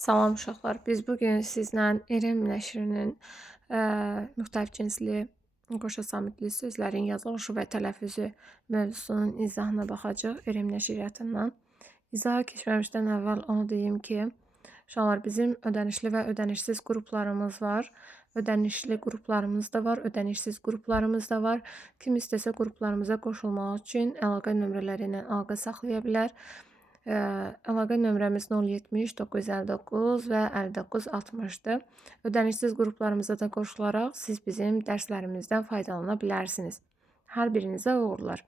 Salam uşaqlar. Biz bugün sizlə Eren nəşrinin müxtəlif cinsli qoşa samitli sözlərin yazılışı və tələffüzü mövzusunun izahına baxacağıq Eren nəşriyyatından. İzaha keçməmişdən əvvəl onu deyim ki, uşaqlar bizim ödənişli və ödənişsiz qruplarımız var. Ödənişli qruplarımız da var, ödənişsiz qruplarımız da var. Kim istəsə qruplarımıza qoşulmaq üçün əlaqə nömrələri ilə əlaqə saxlaya bilər. Əlaqə nömrəmiz 070 959 və 5960-dır. Ödənişsiz qruplarımıza da qoşularaq siz bizim dərslərimizdən faydalana bilərsiniz. Hər birinizə uğurlar.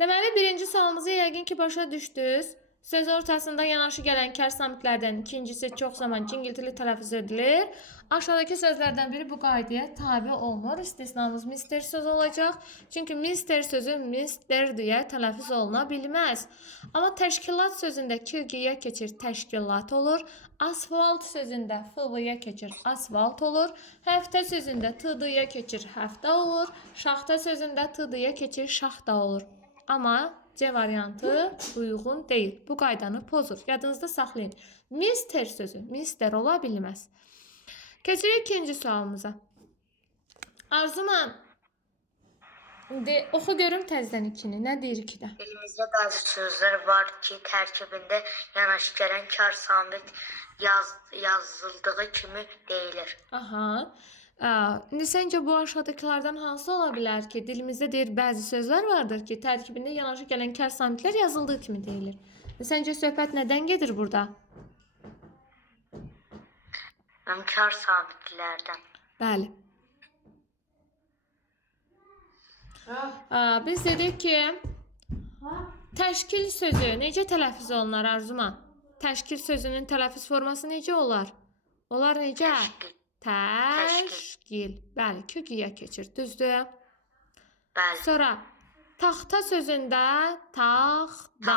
Deməli, birinci sualımızı yəqin ki, başa düşdünüz. Söz ortasında yanaşı gələn kər samitlərdən ikincisi çox zaman cingiltili tələffüz edilir. Aşağıdakı sözlərdən biri bu qaydaya tabi olmur. İstisnamız mister sözü olacaq. Çünki mister sözü mister deyə tələffüz oluna bilməz. Amma təşkilat sözündə kirgiyə keçir, təşkilat olur. Asfalt sözündə fıvıya keçir, asfalt olur. Həftə sözündə tıdıya keçir, həftə olur. Şaxta sözündə tıdıya keçir, şaxta olur. Amma C variantı uyğun deyil. Bu qaydanı pozur. Yadınızda saxlayın. Mister sözü mister ola bilməz. Keçirik ikinci sualımıza. Arzuman, oxu görüm təzdən ikini. Nə deyir ikidə? Dilimizdə bəzi sözlər var ki, tərkibində yanaşı gələn kar samit yazıldığı kimi deyilir. Aha. İndi səncə bu aşağıdakilərdən hansı ola bilər ki, dilimizdə deyir bəzi sözlər vardır ki, tərkibində yanaşı gələn kar samitlər yazıldığı kimi deyilir. Səncə söhbət nədən gedir burada? Kar samitlərdən. Bəli. Biz dedik ki, təşkil sözü necə tələffüz olunar Arzuman? Təşkil sözünün tələffüz forması necə olar? Onlar necə? Təşkil. Bəli, köküyə keçir. Düzdür? Bəli. Sonra taxta sözündə taxta.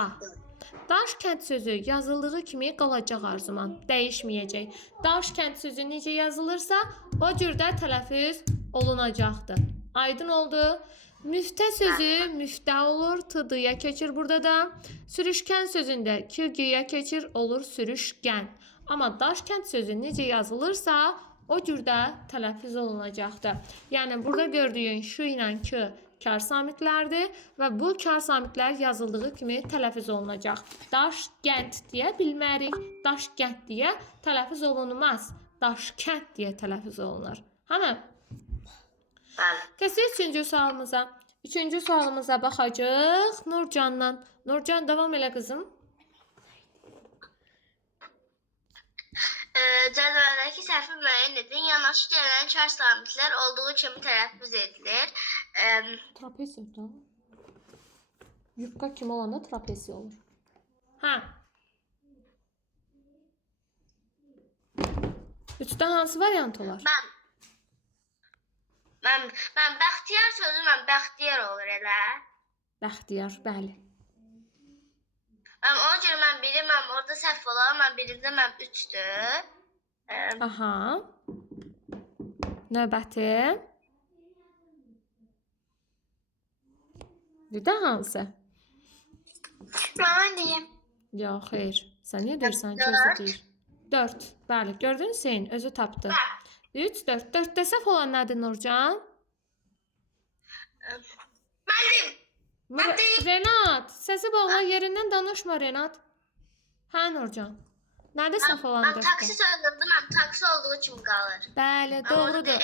Daşkənd sözü yazıldığı kimi qalacaq Arzuman. Dəyişməyəcək. Daşkənd sözü necə yazılırsa, o cürdə tələffüz olunacaqdır. Aydın oldu. Müftə sözü müftə olur, tıdıya keçir burada da. Sürüşkən sözündə kirgiyə keçir, olur sürüşkən. Amma daşkənd sözü necə yazılırsa, o cürdə tələffüz olunacaqdır. Yəni, burada gördüyün şu ilə ki, kar samitlərdir və bu kar samitlər yazıldığı kimi tələffüz olunacaq. Daşkənd deyə bilmərik, daşkənd deyə tələffüz olunmaz. Daşkənd deyə tələffüz olunur. Hamı? Keçək üçüncü sualımıza. Üçüncü sualımıza baxacaq Nurcandan. Nurcan, davam elə qızım. Cədvəldəki səhvi müəyyən edin. Yanaşı gələn kar samitlər olduğu kimi tələffüz edilir. Trapezi da. Yufka kimi olanda trapezi olur. Hə. Üçdə hansı variant olar? Mən bəxtiyar sözü bəxtiyar olur elə. Bəxtiyar, bəli. Ona görə mən bilirəm, orada səhv olar. Mən birində 3-dür. Aha. Növbəti. Bir də hansı? Mən deyim. Yox, xeyr. Sən niyə deyirsən ki, özü deyir? 4. Bəli, gördün Hüseyin, özü tapdı. 3, 4. 4-də səhv olan nədir Nurcan? Mən deyim. Renat, səsi bağla, yerindən danışma Renat. Hə Nurcan. Nədə səhv olan 4-də? Mən taksi sözündə taksi olduğu kimi qalır. Bəli, doğrudur.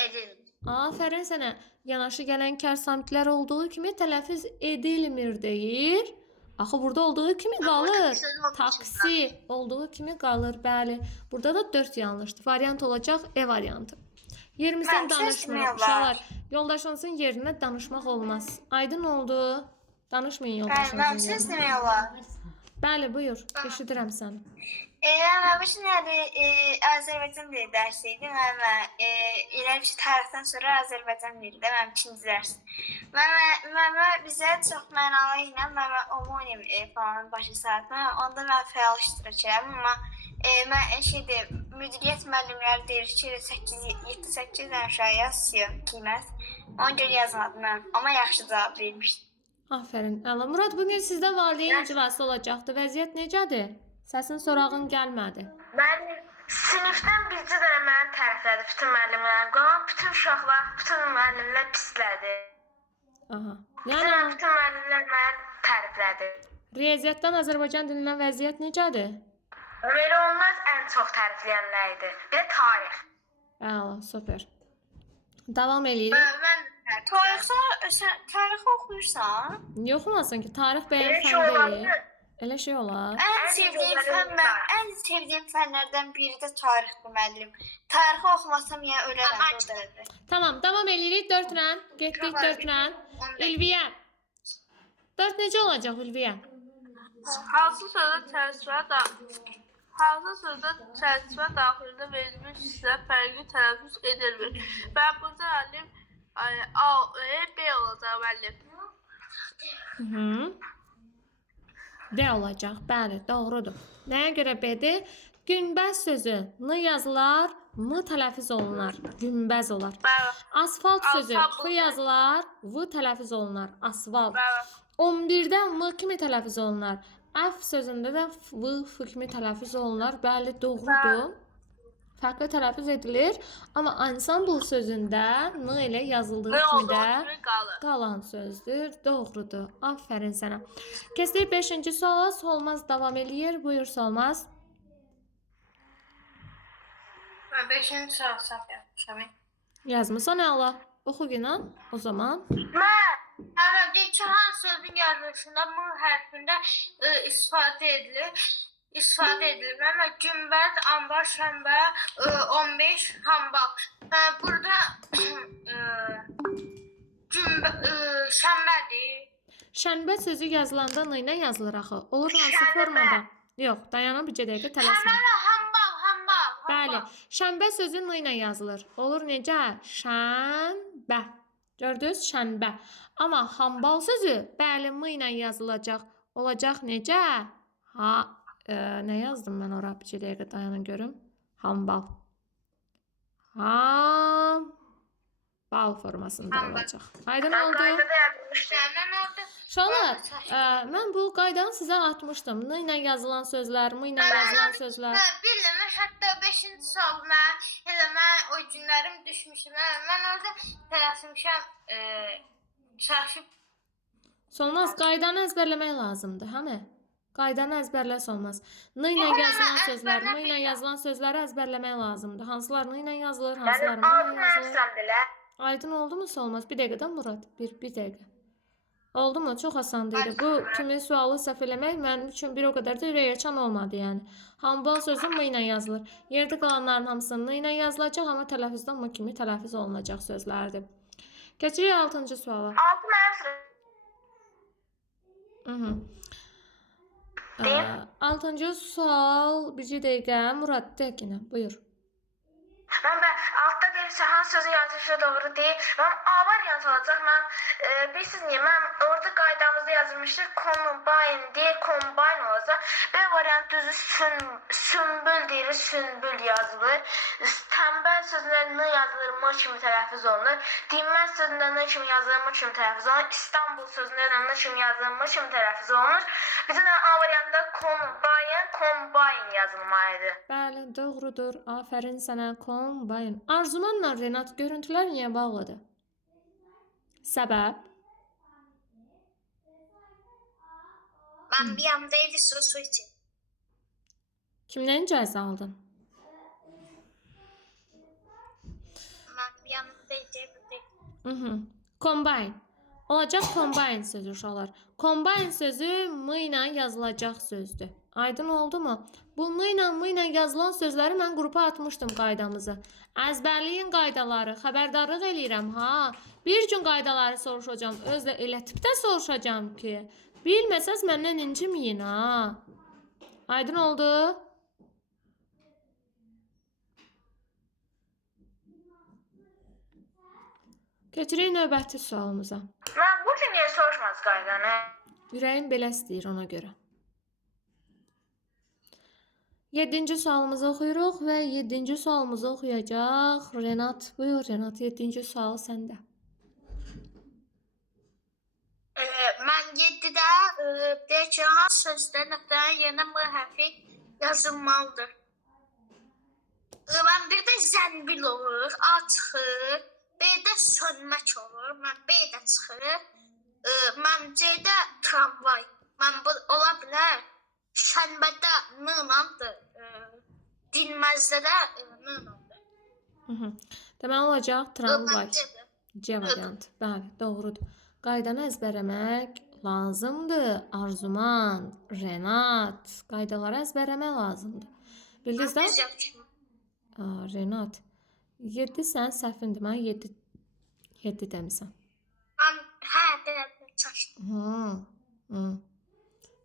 Aferin sənə. Yanaşı gələn kar samitlər olduğu kimi tələffüz edilmir deyir. Axı burada olduğu kimi qalır. Taksi olduğu kimi qalır. Bəli. Burada da 4 yanlışdır. Variant olacaq E variantı. Yerimizdən danışmırıq. Uşaqlar, yoldaşınızın yerinə danışmaq olmaz. Aydın oldu. Danışmayın yoldaşınızın yerinə. Bəli, buyur. Eşidirəm səni. Mən bu Azərbaycan dili dərsi idi. Mən elə bir tarixdən sonra Azərbaycan dili də mənim ikinci dərs. Bizə çox mənalı ilə mən omonim falan başı saatına onda mən fəal iştirak edirəm. Amma mən müdiriyyət müəllimləri deyir ki 7-8 aşağı yazıyor qiymət. Ona görə yazmadım mən. Amma yaxşı cavab vermişdim. Aferin. Murad, bugün sizdə valideyn iclası olacaqdı. Vəziyyət necədir? Səsin sorağın gəlmədi. Müəllim, sinifdən bircə dənə məni təriflədi bütün müəllimlər. Qalan bütün uşaqlar, bütün müəllimlər pislədi. Aha. Yəni Yəni bütün müəllimlər məni təriflədi. riyaziyyatdan Azərbaycan dilindən vəziyyət necədir? Belə olmaz, ən çox tərifləyənlər idi. Bir də tarix. Əla, super. Davam eləyirik. Mən tarix oxuyursan? Yox olmasın ki, tarix bəyən Elə şey fən olar. deyil. Elə şey olar. Ən sevdiyim fənlərdən biri də tarixdir müəllim. Tarixi oxumasam yəni ölərəm o dərəcədə. Tamam, davam eləyirik 4 ilə. Getdik 4 ilə. İlviyə. 4 necə olacaq İlviyə? Hansı sözdə çərçivə daxilində verilmiş hissələr fərqli tələffüz edilir? Və burada müəllim A, B olacaq müəllim. D olacaq. Bəli, doğrudur. Nəyə görə B-dir? Günbəz sözü N yazılar, M tələffüz olunar. Günbəz olar. Bəli, Asfalt sözü Asfalt. F yazılar, V tələffüz olunar. Asfalt. bəli. 11-də M kimi tələffüz olunar. F sözündə də V, F kimi tələffüz olunar. Bəli, doğrudur. Fərqli tələffüz edilir. Amma ansambl sözündə N ilə yazıldığı Ne kimi olduğu də kimi qalır. qalan sözdür. Doğrudur. Aferin sənə. Keçdik 5-ci suala. Solmaz davam eləyir. Buyur Solmaz. Mən 5-ci sual səhv yapmışam. Yazmısan əla. Oxu Günan. O zaman. Hələ geçən hansı sözün yazılışında M hərfində istifadə edilir. Amma günbəz, ambar, şənbə, 15 hambal. Burada şənbədir. Şənbə sözü yazılanda N ilə yazılır axı. Olur hansı formada? Yox, dayana bir dəqiqə tələsmə. Hambal. Bəli, şənbə sözü N ilə yazılır. Olur necə? Şənbə. Gördünüz? Şənbə. Amma hambal sözü bəli M ilə yazılacaq. Olacaq necə? Nə yazdım mən ora? Bir dəqiqə dayanın görüm. Hambal. Bal formasında olacaq. Aydın oldu. Qaydada yazılmışdı. Uşaqlar, mən bu qaydanı sizə atmışdım. N ilə yazılan sözlər, M ilə yazılan sözlər. Bilməm, hətta 5-ci sual mən o günlərim düşmüşdü. Mən orada tələsmişəm, çaşıb. Solmaz, qaydanı əzbərləmək lazımdır, həmi? Qaydanı əzbərlə Solmaz. N ilə yazılan sözlər, M ilə yazılan sözləri əzbərləmək lazımdır. Hansılar N ilə yazılır, hansılar M ilə yazılır. Aydın oldu mu Solmaz? Bir dəqiqədən Murad, bir dəqiqə. Oldu mu? Çox asan deyil. Bu kimi sualı səhv eləmək mənim üçün bir o qədər də ürəkaçan olmadı, yəni. Hambal sözü M ilə yazılır. Yerdə qalanların hamısı N ilə yazılacaq, amma tələffüzdən M kimi tələffüz olunacaq sözlərdir. Keçirik 6-cı suala. 6 mənim sıra. 6-cı sual, bircə dəqiqə. Murad, dəqiqə, buyur. Mən altda deyirsə hansı sözün yazılışı doğru deyil. Mən A variantı olacaq. Mən bilirsiniz niyə? Mən orada qaydamızda yazılmışdı. Combine deyil, combine olacaq. B variantı düzü sümbül deyil, sümbül yazılır. Tənbəl sözündə N yazılır, M kimi tələffüz olunur. Dinməz sözündə N kimi yazılır, M kimi tələffüz olunur. İstanbul sözündə N kimi yazılır, M kimi tələffüz olunur. Bir də A variantında combine yazılmalıdır. Bəli, doğrudur. Afərin sənə. Combine. Arzumanla Renat görüntülər niyə bağlıdır? Səbəb? Mən bir yandaydı su için. Kimdən icazə aldın? Mən bir yandaydı. Combine. Olacaq combine sözü uşaqlar. Combine sözü M ilə yazılacaq sözdür. Aydın oldu mu? Bu M ilə yazılan sözləri mən qrupa atmışdım qaydamızı. Əzbərləyin qaydaları, xəbərdarlıq eləyirəm ha. Bir gün qaydaları soruşacağam. Özlə elə tipdə soruşacağam ki, bilməsəz məndən inciməyin ha. Aydın oldu? Keçirik növbəti sualımıza. Mən bu gün niyə soruşmaz qaydanı? Ürəyim belə istəyir ona görə. 7-ci sualımızı oxuyuruq və 7-ci sualımızı oxuyacaq Renat. Buyur Renat, 7-ci sual səndə. Mən 7-də deyək ki, hansı sözdə nöqtənin yerinə M hərfi yazılmalıdır. Mən bir də zənbil olur, A çıxır. B-də sönmək olur. Mən B-də çıxır. Mən C-də tramvay. Mən bu ola bilər. Şənbədə n-landır. Dinməzdə də n-landır. Deməli olacaq tramvay. Mən C-də. C variantı. Bəli, doğrudur. Qaydanı əzbərləmək lazımdır. Arzuman, Renat, qaydaları əzbərləmək lazımdır. Bildiniz də? Biz yapmışıq. Renat, 7 sən səhvindir. Mən 7 demirsən. Mən çaşdım.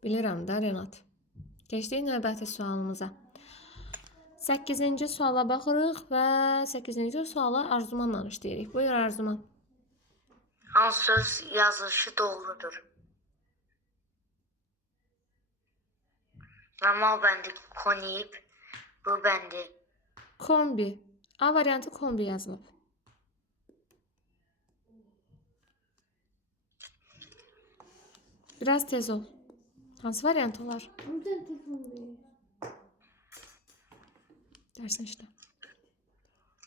Bilirəm də Renat. Keçdik növbəti sualımıza. 8-ci suala baxırıq və 8-ci suala Arzumanla işləyirik. Buyur Arzuman. Hansı söz yazılışı doğrudur? Normal bəndi konib, bu bəndi Kombi. A variantı kombi yazılıb. Biraz tez ol. Hansı variant olar? Dersin işte.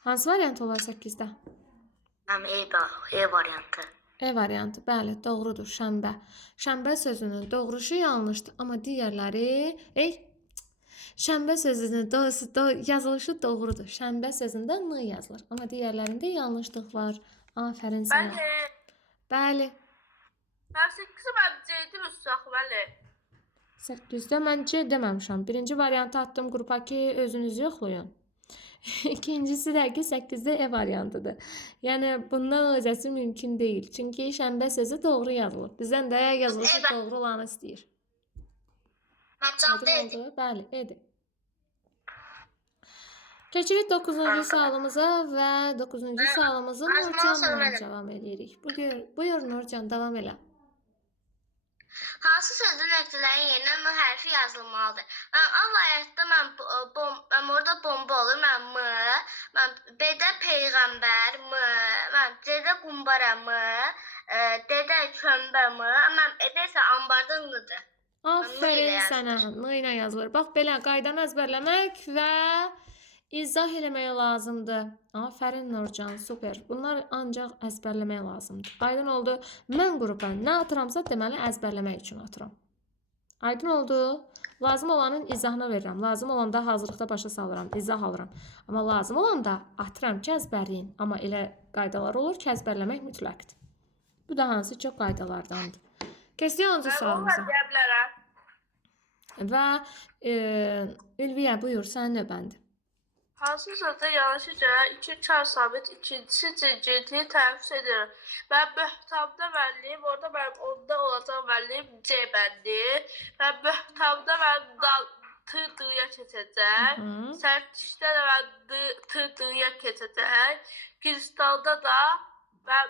Hansı variant olar 8-də? həm E variantı. E variantı, bəli, doğrudur, şənbə. Şənbə sözünün doğruşu yanlışdır, amma digərləri, şənbə sözünün yazılışı doğrudur. Şənbə sözündə n yazılır, amma digərlərində yanlışlıq var. Afərin sənə. Bəli. Mən 8-i mən C-dim üstaq, bəli. 8-də mən C deməmişəm. Birinci variantı atdım qrupa ki, özünüzü yoxlayın. İkincisi də ki, 8-də E variantıdır. Yəni, bundan özəsi mümkün deyil. Çünki şənbə sözü doğru yazılır. Bizdən də yazılışı doğru olanı istəyir. Mən cavabda edim. Bəli, edir. Keçirik 9-cu sualımıza və 9-cu sualımızı Nurcanla davam edirik. Buyur Nurcan, davam elə. Hansı sözlü nöqtələrin yerinə M hərfi yazılmalıdır? A variantda mən orada bomba olur, mən B-də peyğəmbər, mən C-də qumbara, D-də kömbə, mən E-də isə ambarda n-dır. Aferin sənə, n ilə yazılır. Bax, belə qaydanı əzbərləmək və izah eləmək lazımdır. Aferin Nurcan, super. Bunlar ancaq əzbərləmək lazımdır. Aydın oldu. Mən qrupa nə atıramsa deməli əzbərləmək üçün atıram. Aydın oldu. Lazım olanın izahını verirəm. Lazım olanda hazırlıqda başa salıram, izah alıram. Amma lazım olanda atıram ki, əzbərləyin. Amma elə qaydalar olur ki, əzbərləmək mütləqdir. Bu da hansı çox qaydalardandır. Keçdik 10-cu sualımıza. Deyə bilərəm. Və Ülviyə, buyur, sənin növbəndir. Hansı sözdə yanlışı gələn iki kar sabit, ikincisi ciddiyini tələffüz edir. Mən böhtamda mənliyim, orada mənim onda olacaq mənliyim C bəndi. Mən böhtamda mən t-dıya keçəcək. Sərtişdə də mən t-dıya keçəcək. Kristalda da mən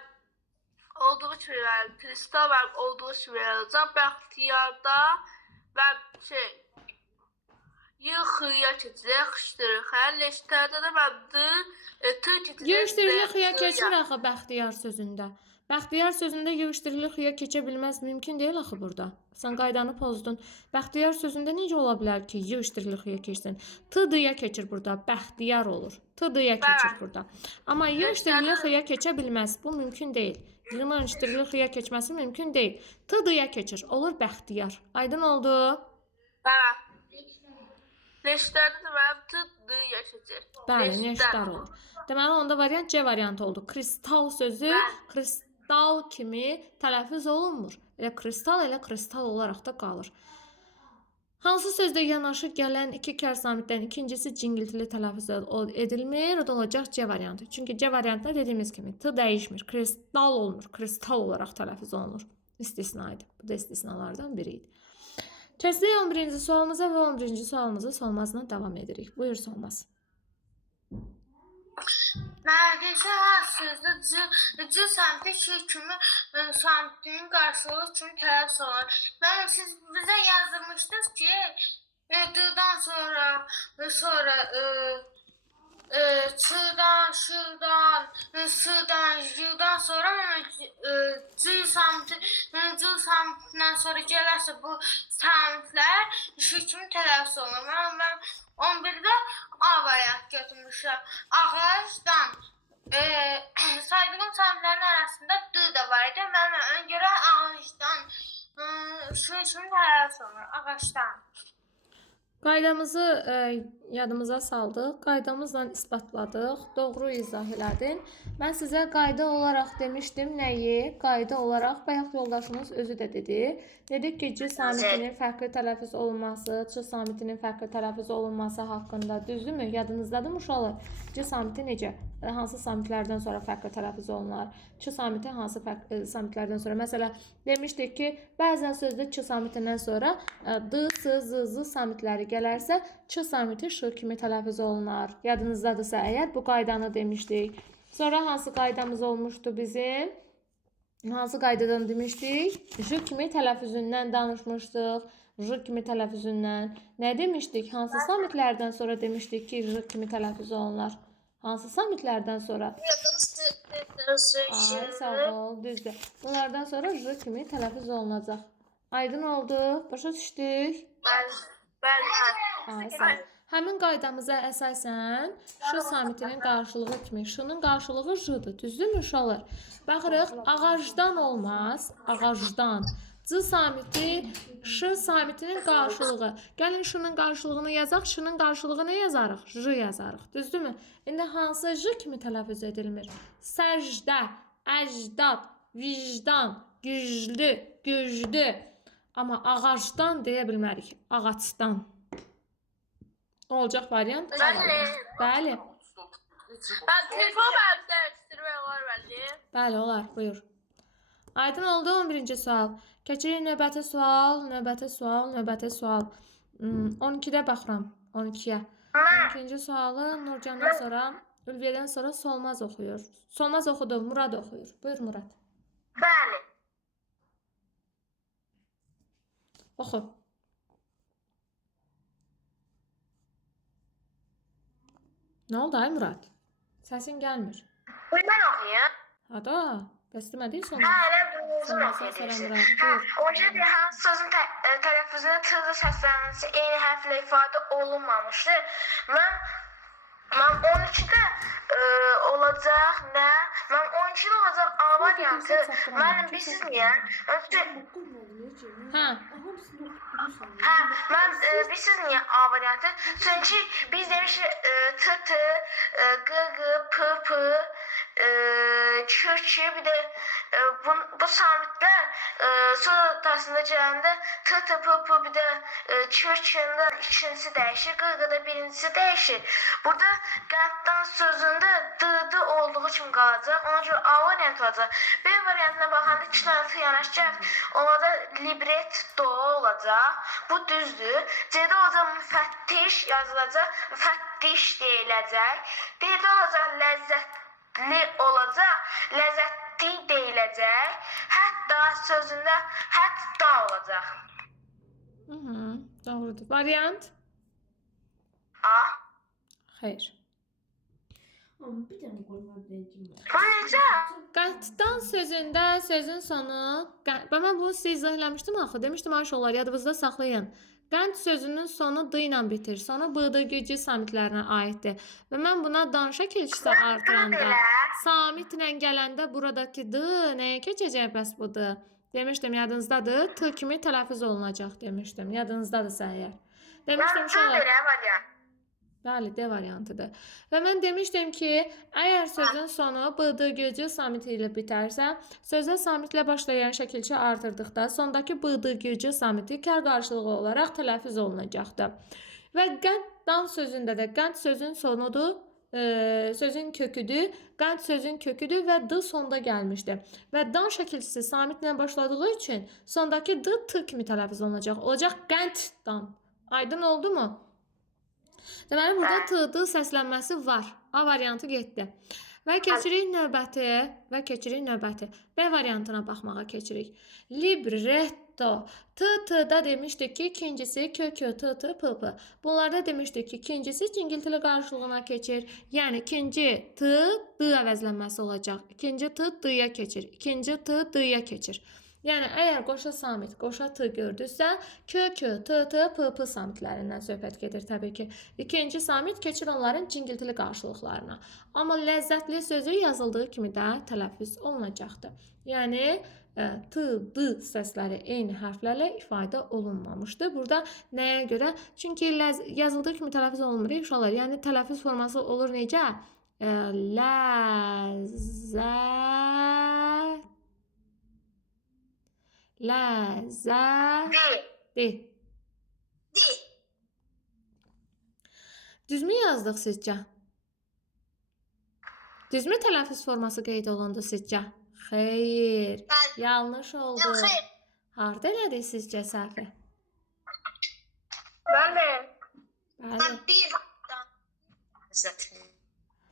olduğu kimi mən, kristal mən olduğu kimi olacaq. Bəxtiyarda mən yığıya keçəcək, xışdırıqə, leşlərdə də mən yığışdırılı xıya keçmir axı bəxtiyar sözündə. Bəxtiyar sözündə yığışdırılı xıya keçə bilməz, mümkün deyil axı burada. Sən qaydanı pozdun. Bəxtiyar sözündə necə ola bilər ki, yığışdırılı xıya keçsin? T-dıya keçir burada, bəxtiyar olur. T-dıya keçir burada. Amma yığışdırılı xıya keçə bilməz, bu mümkün deyil. Yığışdırılı xıya keçməsi mümkün deyil. T-dıya keçir, olur bəxtiyar. Aydın oldu? Bəli. Leşlərdə də mənim t-dıya keçir. Bəli, neştər olur. Deməli, onda variant C variantı oldu. Kristal sözü kristal kimi tələffüz olunmur. Elə kristal olaraq da qalır. Hansı sözdə yanaşı gələn iki kər samitdən ikincisi cingiltili tələffüz edilmir, o da olacaq C variantı. Çünki C variantında dediyimiz kimi t dəyişmir, kristal olmur, kristal olaraq tələffüz olunur. İstisnaydı. Bu da istisnalardan biri idi. Keçdik 11-ci sualımıza və 11-ci sualımızı Solmazla davam edirik. Buyur Solmaz. Nərdəsə sözdə c səmti kimi səmtinin qarşılığı kimi tələffüz olur. Yəni siz bizə yazmışdınız ki, d-dan sonra çıdan, şırdan, sıdan, jildan sonra cil samitindən sonra gələrsə bu samitlər işi kimi tələffüz olunur. Mən 11-də A variant götürmüşəm. Ağacdan. Saydığım samitlərin arasında D də var idi. Mən ön görə ağacdan işi kimi tələffüz olunur. Ağacdan. Qaydamızı yadımıza saldıq, qaydamızla isbatladıq, doğru izah elədin. Mən sizə qayda olaraq demişdim nəyi? Qayda olaraq bayaq yoldaşımız özü də dedi. Dedik ki, C samitinin fərqli tələffüz olunması, Ç samitinin fərqli tələffüz olunması haqqında, düzdürmü? Yadınızdadır uşaqlar? C samiti necə? Hansı samitlərdən sonra fərqli tələffüz olunur? Ç samiti hansı samitlərdən sonra? Məsələn, demişdik ki, bəzən sözdə Ç samitindən sonra D, S, Z, Z samitləri gələrsə, Ç samiti Ş kimi tələffüz olunur. Yadınızdadırsa əgər bu qaydanı demişdik. Sonra hansı qaydamız olmuşdu bizim? Hansı qaydadan demişdik? J kimi tələffüzündən danışmışdıq. J kimi tələffüzündən. Nə demişdik? Hansı samitlərdən sonra demişdik ki, J kimi tələffüz olunur? Hansı samitlərdən sonra? Ay, sağ ol, düzdür. Bunlardan sonra J kimi tələffüz olunacaq. Aydın oldu? Başa düşdük? Ay, sağ ol. Həmin qaydamıza əsasən Ş samitinin qarşılığı kimi. Ş-nın qarşılığı J-dır. Düzdürmü uşaqlar? Baxırıq, ağacdan olmaz. Ağacdan. C samiti Ş samitinin qarşılığı. Gəlin Ş-nın qarşılığını yazaq. Ş-nın qarşılığı nə yazarıq? J yazarıq. Düzdürmü? İndi hansı J kimi tələffüz edilmir? Səcdə, əcdad, vicdan, güclü, güclü. Amma ağacdan deyə bilmərik. Ağacdan. Olacaq variant? Bəli. Telefon mənim dəyişdirmək olar bəlkə. Bəli, olar. Buyur. Aydın oldu 11-ci sual. Keçirik növbəti sual, növbəti sual, növbəti sual. 12-də baxıram. 12-yə. 12-ci sualı Nurcandan sonra, Ülviyyədən sonra Solmaz oxuyur. Solmaz oxudu, Murad oxuyur. Buyur Murad. Bəli. Oxu. Nə oldu ay Murad? Səsin gəlmir. Buyur mən oxuyum. Hada, bəs demədik Hə, Solmaz. elə uzun oxuyursun. Hə, orada bir hansı sözün tələffüzünə tığ səslənməsi eyni hərflə ifadə olunmamışdır. Mən 12-də olacaq nə? Mən 12-də olacaq A variantı. Mənim bilsiz niyə? Hə. Hə, mən bilsiz niyə A variantı? Çünki biz demişik T, G, P, Ç, bir də bu samitlər sonrasında gələndə T, P, bir də Ç-dən ikincisi dəyişir, G-da birincisi dəyişir. Burada qənddən sözündə D olduğu kimi qalacaq, ona görə A variantı olacaq. B variantına baxanda 2 dənə T yanaşacaq, orada libretto olacaq. Bu düzdür. C-də olacaq müfəttiş yazılacaq, müfəttiş deyiləcək. D-də olacaq ləzzətli olacaq, ləzzətli deyiləcək. Hətta sözündə hətta olacaq. Doğrudur. Variant? A. Xeyr. Bu necə? Qənddən sözündə sözün sonu, mən bunu sizə izah eləmişdim axı, demişdim aşağılar, yadınızda saxlayın. Qənd sözünün sonu D ilə bitir, sonu B-də gücü samitlərinə aiddir. Və mən buna danışa keçsə artıranda, samitlə gələndə buradakı D nəyə keçəcək bəs bu D? Demişdim, yadınızdadır, T kimi tələffüz olunacaq demişdim, yadınızdadırsa əgər. Demişdim uşaqlar. Bəli, D variantıdır. Və mən demişdim ki, əgər sözün sonu B-də gücü samiti ilə bitərsə, sözə samitlə başlayan şəkilçi artırdıqda sondakı B-də gücü samiti kar qarşılığı olaraq tələffüz olunacaqdır. Və qənd sözündə də qənd sözün sonudur, sözün köküdür, qənd sözün köküdür və D sonda gəlmişdir. Və dan şəkilçisi samitlə başladığı üçün sondakı D T kimi tələffüz olunacaq. Olacaq qənd dan. Aydın oldu mu? Deməli, burada T-dı səslənməsi var. A variantı getdi. Və keçirik növbəti. B variantına baxmağa keçirik. Libretto. Do. T, T'da demiştik ki ikincisi kö, kö, t, t, p, p. Bunlarda demiştik ki ikincisi cingiltili qarşılığına keçir. Yəni ikinci t, d əvəzlənməsi olacaq. İkinci t, d-ya keçir. İkinci t, d-ya keçir. Yəni əgər qoşa samit, qoşa t gördünüzsə, kö, kö, t, t, p, p samitlərindən söhbət gedir təbii ki. İkinci samit keçir onların cingiltili qarşılıqlarına. Amma ləzzətli sözü yazıldığı kimi də tələffüz olunacaqdır. Yəni t, d səsləri eyni hərflərlə ifadə olunmamışdır. Burada nəyə görə? Çünki yazıldığı kimi tələffüz olunmur uşaqlar. Yəni tələffüz forması olur necə? Ləzzət. Ləzzət. D. Düzmü yazdıq sizcə? Düzmü tələffüz forması qeyd olundu sizcə? Xeyr. Yanlış oldu. Xeyr. Harda elədik sizcə səhvi? Bəli. Bəli. Bir.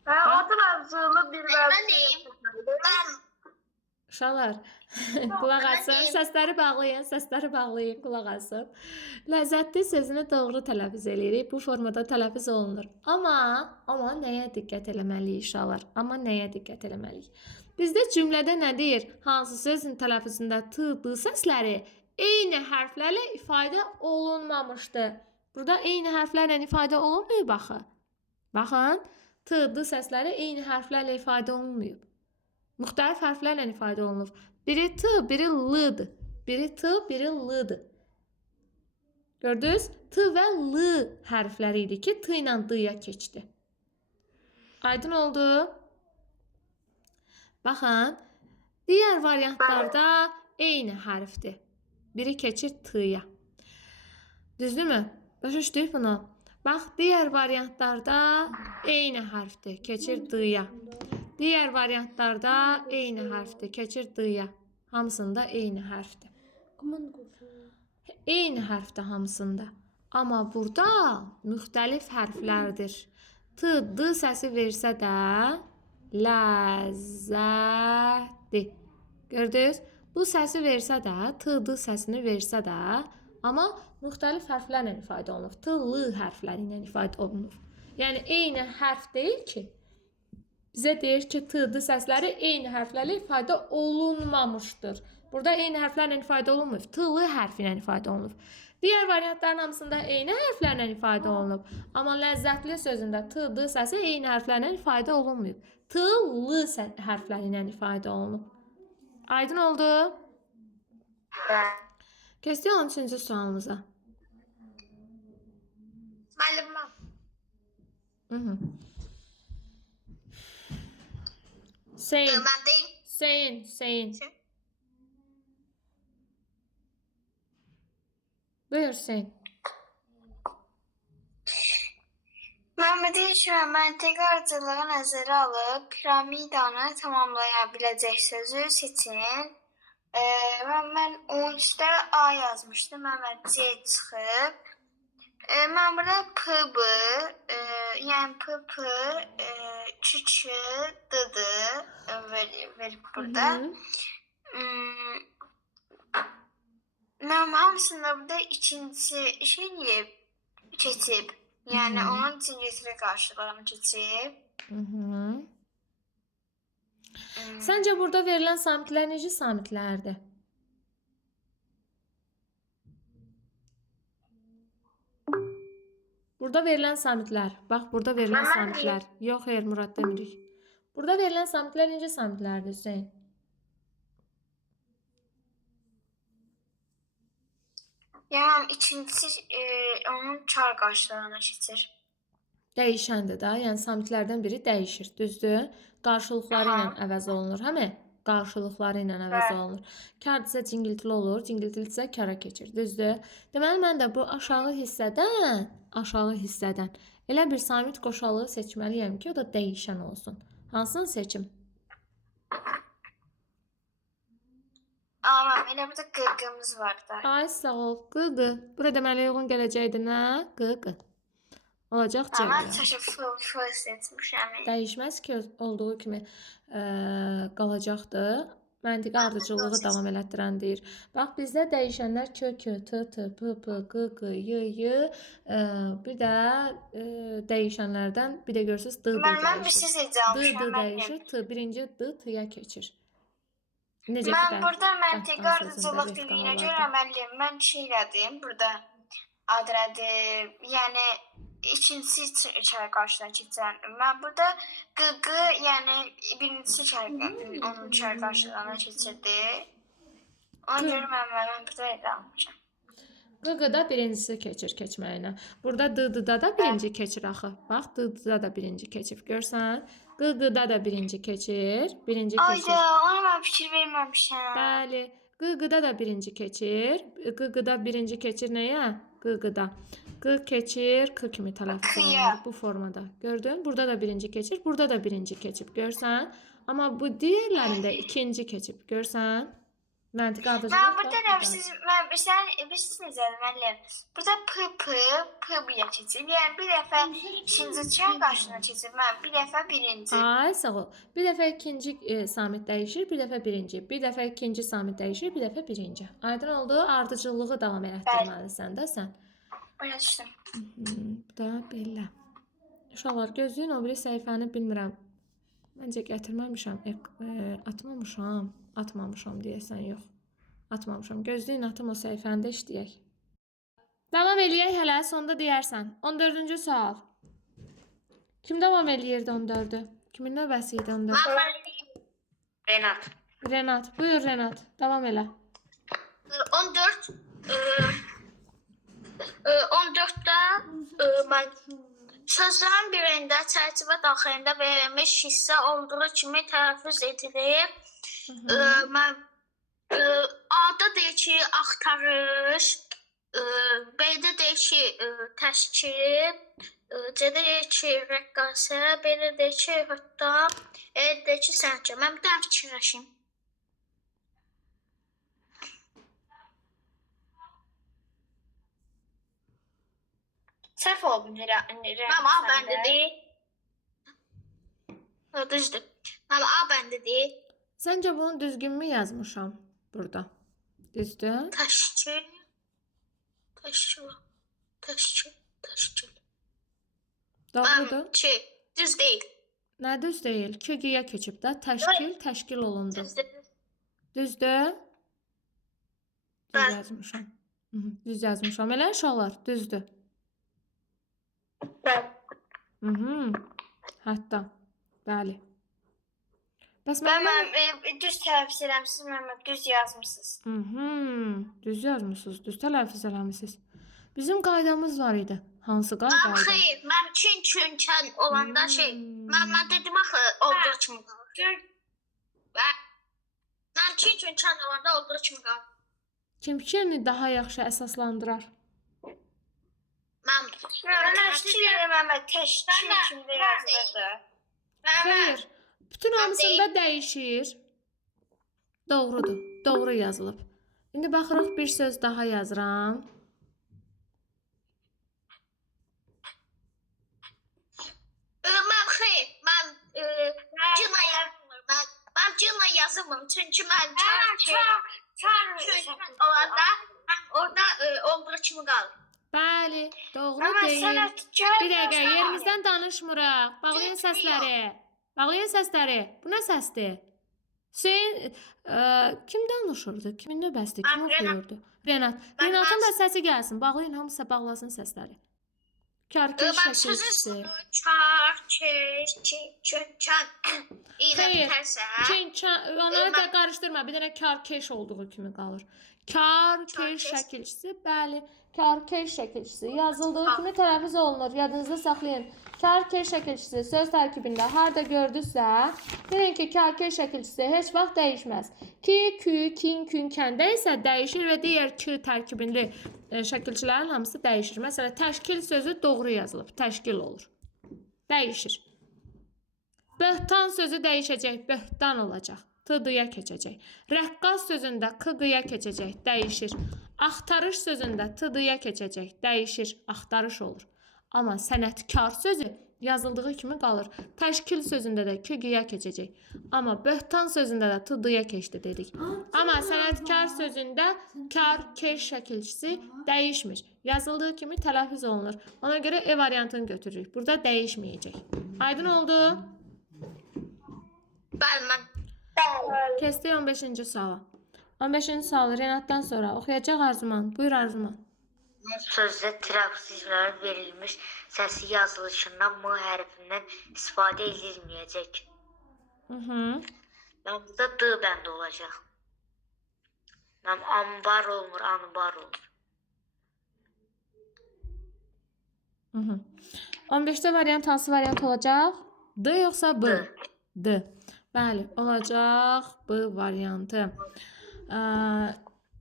Adın əvzılı bir Uşaqlar, qulaq asın, səsləri bağlayın, qulaq asın. Ləzzətli sözünü doğru tələffüz edirik. Bu formada tələffüz olunur. Amma nəyə diqqət eləməliyik uşaqlar? Amma nəyə diqqət eləməliyik? Bizdə cümlədə nə deyir? Hansı sözün tələffüzündə t, d səsləri eyni hərflərlə ifadə olunmamışdır. Burada eyni hərflərlə ifadə olunmuyor baxın. Baxın, t, d səsləri eyni hərflərlə ifadə olunmuyor. Müxtəlif hərflərlə ifadə olunur. Biri t, biri l-dır. Biri t, biri l-dır. Gördünüz? T və l hərfləri idi ki, t ilə d-ya keçdi. Aydın oldu? Baxın, digər variantlarda eyni hərfdir. Biri keçir t-ya. Düzdürmü? Başa düşdük bunu? Bax, digər variantlarda eyni hərfdir. Keçir d-ya. Digər variantlarda eyni hərfdir. Keçir d-ya. Hamısında eyni hərfdir. Eyni hərfdir hamısında. Amma burada müxtəlif hərflərdir. T, d səsi versə də ləzzətdir. Gördünüz? Bu səsi versə də, t, d səsini versə də, amma müxtəlif hərflərlə ifadə olunur. T, l hərfləri ilə ifadə olunur. Yəni eyni hərf deyil ki, bizə deyir ki, t, d səsləri eyni hərflərlə ifadə olunmamışdır. Burada eyni hərflərlə ifadə olunmur. T, l hərfi ilə ifadə olunur. Digər variantların hamısında eyni hərflərlə ifadə olunub. Amma ləzzətli sözündə t, d səsi eyni hərflərlə ifadə olunmuyub. T, l hərfləri ilə ifadə olunub. Aydın oldu? Keçdik 13-cü sualımıza. Müəlliməm. Hüseyin. Mən deyim. Hüseyin. Buyur Hüseyin. Mən deyim ki, məntiq ardıcılığı nəzərə alıb piramidanı tamamlaya biləcək sözü seçin. Mən 13-də A yazmışdım, mən C çıxıb. Mən burada P, B, yəni P, Ç, D verib burada. Mən hamısında burada ikincisi keçib. Yəni onun cingiltili qarşılığını keçib. Səncə burada verilən samitlər necə samitlərdir? Burada verilən samitlər. Bax, burada verilən samitlər. Yox, xeyr, Murad demirik. Burada verilən samitlər necə samitlərdir Hüseyin? Yəni ikincisi onun çar qarşılığına keçir. Dəyişəndir də, yəni samitlərdən biri dəyişir, düzdür? Qarşılıqları ilə əvəz olunur, hə mi? Qarşılıqları ilə əvəz olunur. Kərdirsə cingiltili olur, cingiltilidirsə kəra keçir, düzdür? Deməli, mən də bu aşağı hissədən elə bir samit qoşalığı seçməliyəm ki, o da dəyişən olsun. Hansını seçim? Amma elə burada qırqımız var da. Ay, sağ ol, qı. Bura deməli uyğun gələcəkdir, nə? Qı. Olacaq cevap. Amma çaşı seçmişəm. Dəyişməz ki, olduğu kimi qalacaqdır. Məntiqi ardıcıllığı davam elətdirəndir. Bax, bizdə dəyişənlər k, t, p, q, y, bir də dəyişənlərdən bir də görürsüz d Mən bir dəyişir. şey D deyəcəm. dəyişir, t birinci d t-ya keçir. Necə ki, Mən burada məntiqi bəhtdan ardıcıllıq sözündə dediyinə Redqan görə vardı. müəllim, mən şey elədim burada. Adradı, yəni ikincisi çay qarşısına keçən. Mən burada qı, yəni birincisi çay, onun çay qarşısına keçirdi. Ona görə mən burada elə almışam. Q-da birincisi keçir keçməyinə. Burada D-da da birinci keçir axı. Bax, D-da da birinci keçib. Görsən? Q-da da birinci keçir. Birinci keçir. Ayda, ona mən fikir verməmişəm. Bəli. Q-da da birinci keçir. Q-da birinci keçir nəyə? Q-da. Q keçir, K kimi tələffüz olunur bu formada. Gördün? Burada da birinci keçir, burada da birinci keçib. Görsən? Amma bu digərlərində ikinci keçib. Görsən? Məntiqi ardıcılıq. Mən burada bir siz necədir müəllim? Burada p bir keçib. Yəni bir dəfə ikinci çay qarşısına keçib. Mən bir dəfə birinci. Ay, sağ ol. Bir dəfə ikinci samit dəyişir, bir dəfə birinci. Bir dəfə ikinci samit dəyişir, bir dəfə birinci. Aydın oldu? Ardıcıllığı davam elətdirməlisən də sən. Başa düşdüm. Bu da belə. Uşaqlar, gözləyin, o biri səhifəni bilmirəm. Məncə gətirməmişəm, atmamışam deyəsən, yox. Atmamışam. Gözləyin, atım o səhifəni də işləyək. Davam eləyək hələ, sonda deyərsən. 14-cü sual. Kim davam eləyirdi 14-ü? Kimin növbəsi idi 14? Renat. Renat. Buyur Renat. Davam elə. 14 14-də mən sözlərin birində çərçivə daxilində verilmiş hissə olduğu kimi tələffüz edilir. Mən A-da deyir ki, axtarış, B-də deyir ki, təşkil, C-də deyir ki, rəqqasə, B-də deyir ki, hətta, E-də deyir ki, sənətçi. Mən bir dənə fikirləşim. Səhv oldu Mənim A bəndidir. Düzdür. Mənim A bəndidir. Səncə bunu düzgünmü yazmışam burada? Düzdür? Təşkil. Doğrudur. Düz deyil. Nə düz deyil? K-yə keçib də təşkil olundu. Düzdür? Düz Bəli. yazmışam. Düz yazmışam. Elə uşaqlar, düzdür. Hətta. Bəli. Bəs Mən düz tələffüz eləmişsiniz, mən düz yazmışsınız. Düz yazmışsınız, düz tələffüz eləmişsiniz. Bizim qaydamız var idi. Hansı qayda? Xeyr, mən çün olanda mən dedim axı olduğu kimi qalır. Mən çün olanda olduğu kimi qalır. Kim fikrini daha yaxşı əsaslandırar? Mən təşkil kimdə yazılırdı? Xeyr. Bütün hamısında dəyişir. Doğrudur. Doğru yazılıb. İndi baxırıq bir söz daha yazıram. Mən cınla yazmır. Mən cınla yazılmır. Çünki mən olanda orada olduğu kimi qalır. Bəli, doğru deyil. Bir dəqiqə, yerimizdən danışmırıq. Bağlayın səsləri. Bağlayın səsləri. Bu nə səsdir? Hüseyin, kim danışırdı? Kimin növbəsidir? Kim oxuyurdu? Renat. Renatın da səsi gəlsin. Bağlayın, hamısı bağlasın səsləri. Karkeş şəkilçisi. Xeyr, onları da qarışdırma. Bir dənə karkeş olduğu kimi qalır. Karkeş şəkilçisi, bəli. Karkeş şəkilçisi yazıldığı kimi tələffüz olunur. Yadınızda saxlayın. Karkeş şəkilçisi söz tərkibində harda gördünüzsə, bilin ki, karkeş şəkilçisi heç vaxt dəyişməz. Ki, kü, kin, kün, kəndə isə dəyişir və digər ki tərkibində şəkilçilərin hamısı dəyişir. Məsələn, təşkil sözü doğru yazılıb, təşkil olur. Dəyişir. Böhtan sözü dəyişəcək, böhtan olacaq. T-dıya keçəcək. Rəqqas sözündə k-dıya keçəcək, dəyişir. Axtarış sözündə t-dıya keçəcək, dəyişir, axtarış olur. Amma sənətkar sözü yazıldığı kimi qalır. Təşkil sözündə də KG-yə keçəcək. Amma böhtan sözündə də TD-yə keçdi dedik. Amma sənətkar sözündə kar, keş şəkilçisi dəyişmir. Yazıldığı kimi tələffüz olunur. Ona görə E variantını götürürük. Burada dəyişməyəcək. Aydın oldu? Bəli. Keçdik 15-ci suala. 15-ci sualı Renatdan sonra oxuyacaq Arzuman. Buyur Arzuman. Sözdə tələffüzlər verilmiş səsi yazılışından M hərfindən istifadə edilməyəcək. Yəni burada D bəndi olacaq. Yəni ambar olmur, anbar olur. 15-də variant hansı variant olacaq? D yoxsa B? D. Bəli, olacaq B variantı.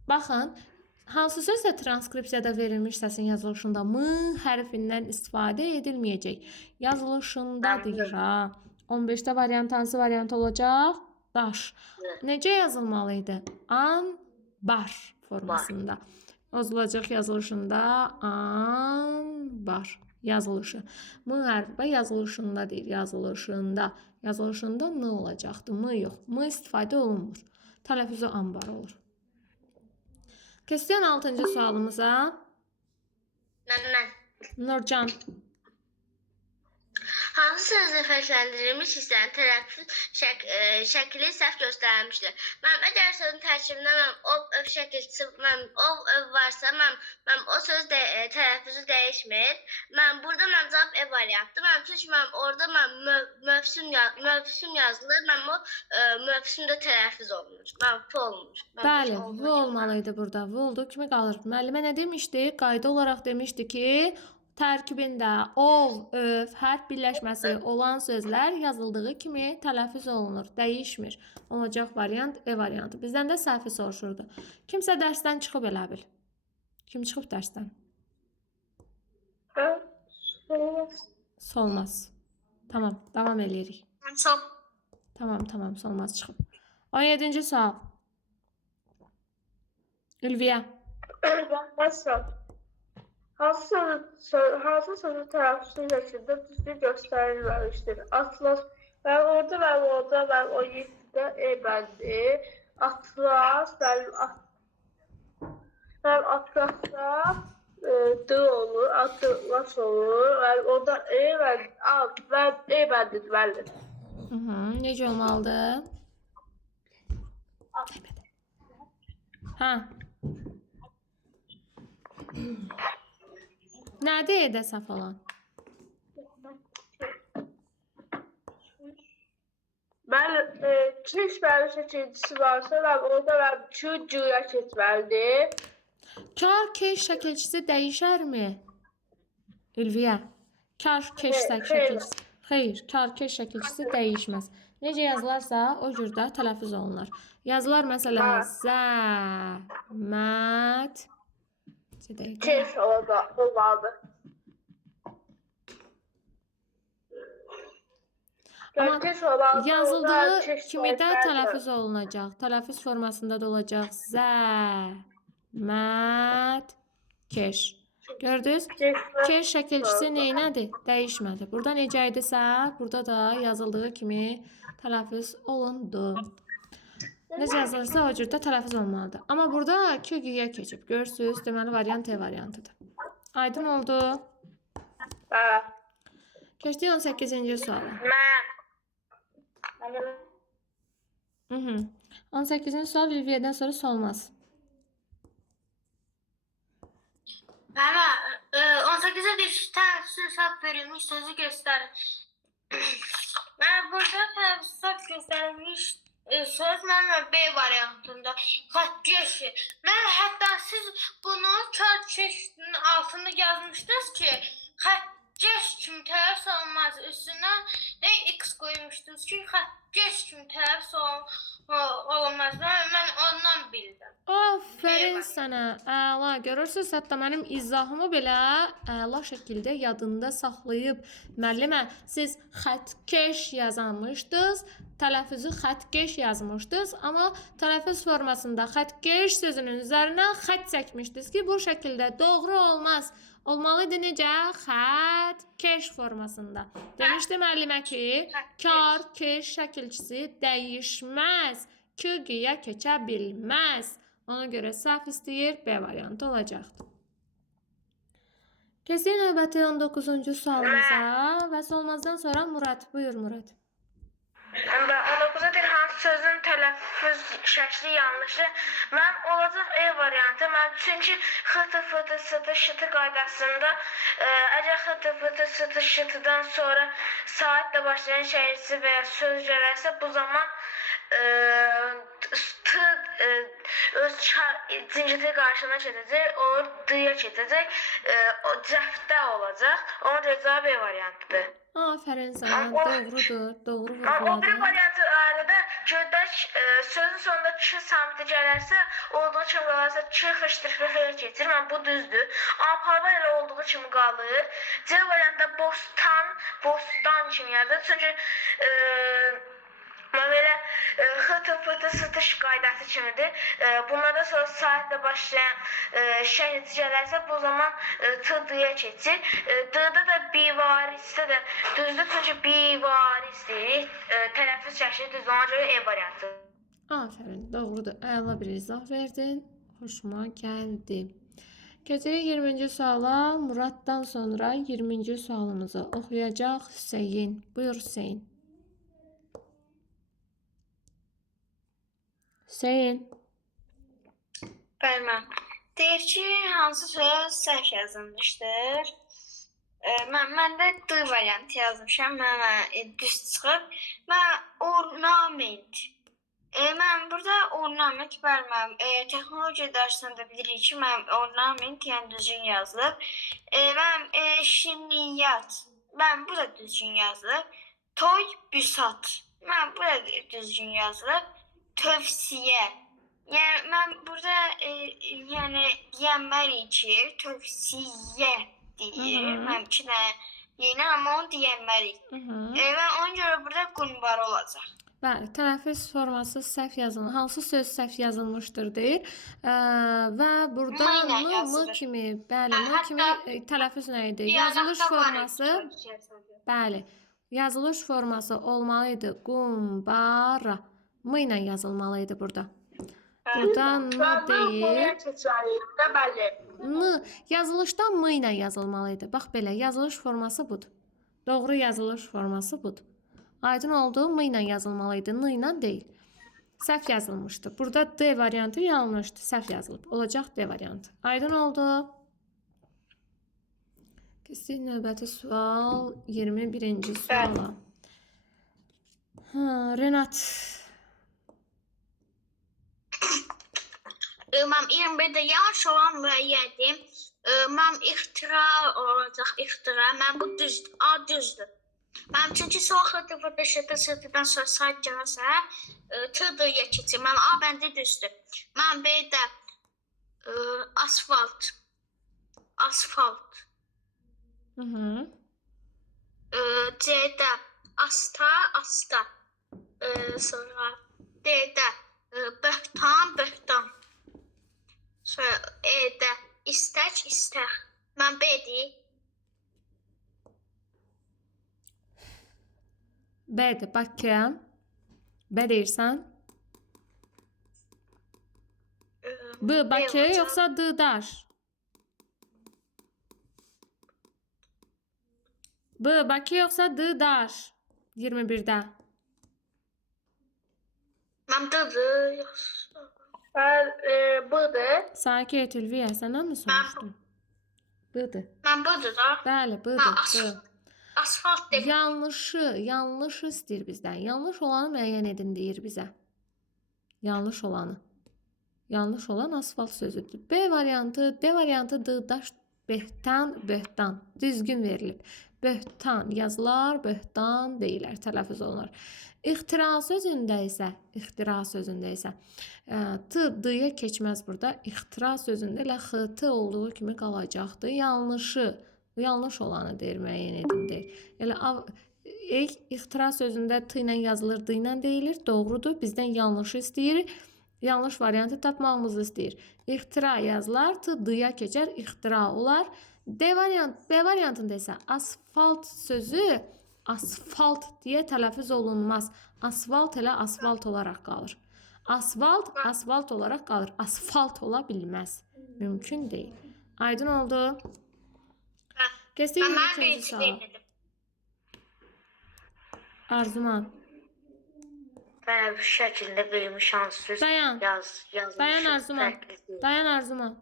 Baxın, hansı sözdə transkripsiyada verilmiş səsin yazılışında M hərfindən istifadə edilməyəcək. Yazılışında deyir ha. 15-də variant hansı variant olacaq? Daş. Necə yazılmalı idi? An-bar formasında. Yazılacaq yazılışında an-bar yazılışı. M hərfi yazılışında deyir, yazılışında. Yazılışında n olacaqdı, m yox. M istifadə olunmur. Tələffüzü ambar olur. Keçdən 6-cı sualımıza. Mən. Nurcan. Hansı sözlə fərqləndirilmiş hissənin tələffüz şəkli səhv göstərilmişdir? Mən əgər sözün tərkibindən ov, öv şəkilçisi, öv varsa, mən o söz tələffüzü dəyişmir. Burada cavab ev variantdır. Çünki orada mövsüm yazılır. O mövsümdə tələffüz olunur. F olunur. Bəli, v olmalıydı burada. V olduğu kimi qalır. Müəllimə nə demişdi? Qayda olaraq demişdi ki, tərkibində ov, öv, hərf birləşməsi olan sözlər yazıldığı kimi tələffüz olunur, dəyişmir. Olacaq variant E variantı. Bizdən də səhvi soruşurdu. Kimsə dərsdən çıxıb elə bil. Kim çıxıb dərsdən? Solmaz. Tamam, davam eləyirik. Tamam, Solmaz çıxıb. 17-ci sual. Ülviyə. Hansı sözü tələffüzün şəklində düzgün göstərilməmişdir? Atlas, orada, o yerdə E bəndi. Atlas, atlasda D olur, atlas olur. Orada E bəndidir, bəli. Necə olmalıdır? Hə. Nədir edə səhv olan? Keş bəli şəkilçisi varsa, orada Q-ya keçməlidir. Kar, keş şəkilçisi dəyişərmi? Ülviyə. Kar, keş şəkilçisi. Xeyr, kar, keş şəkilçisi dəyişməz. Necə yazılarsa, o cürdə tələffüz olunur. Yazılar məsələn, zəmət. Keş olmalıdır. Amma yazıldığı kimi də tələffüz olunacaq. Tələffüz formasında da olacaq. Zəmət keş. Gördünüz? Keş şəkilçisi neynədir? Dəyişmədi. Burada necə idisə, burada da yazıldığı kimi tələffüz olundu. Necə yazılırsa o cürdə tələffüz olmalıdır. Amma burada KG-yə keçib. Görürsünüz, deməli variant E variantıdır. Aydın oldu. Keçdik 18-ci suala. 18-ci sual Ülviyyədən sonra Solmaz. 18'e bir tələffüz hesap verilmiş sözü göstərir. Burada tələffüz hesap göstərilmiş söz B variantında xətkeşi. Hətta siz bunu kağıt altında yazmışdınız ki, xətkeş kimi tələffüz olmaz. Üstünə X qoymuşdunuz ki, xətkeş kimi tələffüz olmaz. Mən ondan bildim. Aferin sənə. Əla. Görürsünüz, hətta mənim izahımı belə əla şəkildə yadında saxlayıb. Müəllimə, siz xətkeş yazmışdınız, tələffüzü xətkeş yazmışdınız, amma tələffüz formasında xətkeş sözünün üzərinə xət çəkmişdiniz ki, bu şəkildə doğru olmaz. Olmalıdır necə? Xət, keş formasında. Demişdim müəllimə ki, kar, keş şəkilçisi dəyişməz. Q-yə keçə bilməz. Ona görə səhv istəyir, B variantı olacaqdır. Keçdik növbəti 19-cu sualımıza və olmazdan sonra Murad. Buyur Murad. Və 19-a deyir, hansı sözün tələffüz şəkli yanlışı? Mən olacaq E variantı. Mən çünki xıtı, fıtı, sıtı, şıtı qaydasında əgər xıtı, fıtı, sıtı, şıtıdan sonra saatlə başlayan şəhərçisi və ya söz gələrsə, bu zaman t öz cinsiyeti qarşına keçəcək, o D-yə keçəcək, o cəftdə olacaq. Ona görə cavab E variantıdır. Aferin sana, doğrudur, doğru O bir vurguladın. variantı arada gördək sözün sonunda Ç samiti gələrsə, olduğu kimi qalarsa Ç xıştırfı xeyir keçir. Mən bu düzdür. Amma parva elə olduğu kimi qalır. C variantda bostan kimi yazır. Çünki belə xıtı fıtı sıtış qaydası kimidir. Bunlardan sonra saatlə başlayan şəhid gələrsə, bu zaman T-yə keçir. D-də də bivarisdə də düzdür, çünki bivarisdir. Tələffüz şəkli düzdür, ona görə E variantı. Aferin, doğrudur. Əla bir izah verdin. Xoşuma gəldi. Keçirik 20-ci suala. Muraddan sonra 20-ci sualımızı oxuyacaq Hüseyin. Buyur Hüseyin. Hüseyin. Bəlmə. Deyir ki, hansı söz səhv yazılmışdır? Mən də D variantı yazmışam. Mənə düz çıxıb. Mən ornament. Mən burada ornament bəlməm. Texnologiya dərsində bilirik ki, mən ornament yəni düzgün yazılıb. Mən şirniyyat. Mən burada düzgün yazılıb. Toy, büsat. Mən burada düzgün yazılıb. Tövsiyə. Yəni mən burada yəni deyənməliyik ki, tövsiyə deyir. Mən iki dənə yeni amma onu deyənməliyik. Və ona görə burada qumbar olacaq. Bəli, tələffüz forması səhv yazılmış. Hansı söz səhv yazılmışdır deyir. Və burada M ilə M yazılır. kimi, bəli, M kimi tələffüz nə idi? Yazılış forması, bəli, yazılış forması olmalıydı. Qumbara. M ilə yazılmalıydı burada. Burada N deyil. N, yazılışda M ilə yazılmalıydı. Bax belə, yazılış forması budur. Doğru yazılış forması budur. Aydın oldu, M ilə yazılmalıydı, N ilə deyil. Səhv yazılmışdı. Burada D variantı yanlışdı, səhv yazılıb. Olacaq D variantı. Aydın oldu. Keçdik növbəti sual, 21-ci suala. Renat. Mən 21-də yanlış olan müəyyəndir. Mən ixtira olacaq, ixtira. Mən bu düzdür, A düzdür. Mən çünki son xıtı fıtı şıtı sıtıdan sonra sayt gəlirsə, T-yə keçir. Mən A bəndə düzdür. Mən B-də asfalt. Asfalt. C-də asta, asta. Sonra D-də böhtan, böhtan. Sonra E-də istək, istək. Mən B-dir. B'dir, bakıram. B deyirsən? B, Bakı, yoxsa D, Daş? B, Bakı, yoxsa D, Daş? 21-də. Mən D-dir, yoxsa... Mən B-dir. Sakit Ülviyə, səndən mi soruşdum? B-dir. Mən B-dir da. Bəli, Mən B-dir. asfalt dedim. Yanlış istəyir bizdən. Yanlış olanı müəyyən edin deyir bizə. Yanlış olanı. Yanlış olan asfalt sözüdür. B variantı, D variantı, D, daş, böhtan, böhtan. Düzgün verilib. Böhtan yazılar, böhtan deyilər, tələffüz olunur. İxtira sözündə isə T, D-yə keçməz burada. İxtira sözündə elə X, T olduğu kimi qalacaqdır. Yanlış olanı deyir, müəyyən edin deyir. Elə ixtira sözündə T ilə yazılır, D ilə deyilir. Doğrudur. Bizdən yanlışı istəyir. Yanlış variantı tapmağımızı istəyir. İxtira yazılar, T, D-yə keçər, ixtira olar. B variantında isə asfalt sözü asfalt deyə tələffüz olunmaz. Asfalt elə asfalt olaraq qalır. Asfalt asfalt olaraq qalır. Asfalt ola bilməz. Mümkün deyil. Aydın oldu? Keçdik Mən 22-ci birinci sual. demedim. Arzuman. Tələffüz şəklində verilmiş hansı söz Dayan. yazılışı Dayan Arzuman. fərqli deyil. Dayan Arzuman.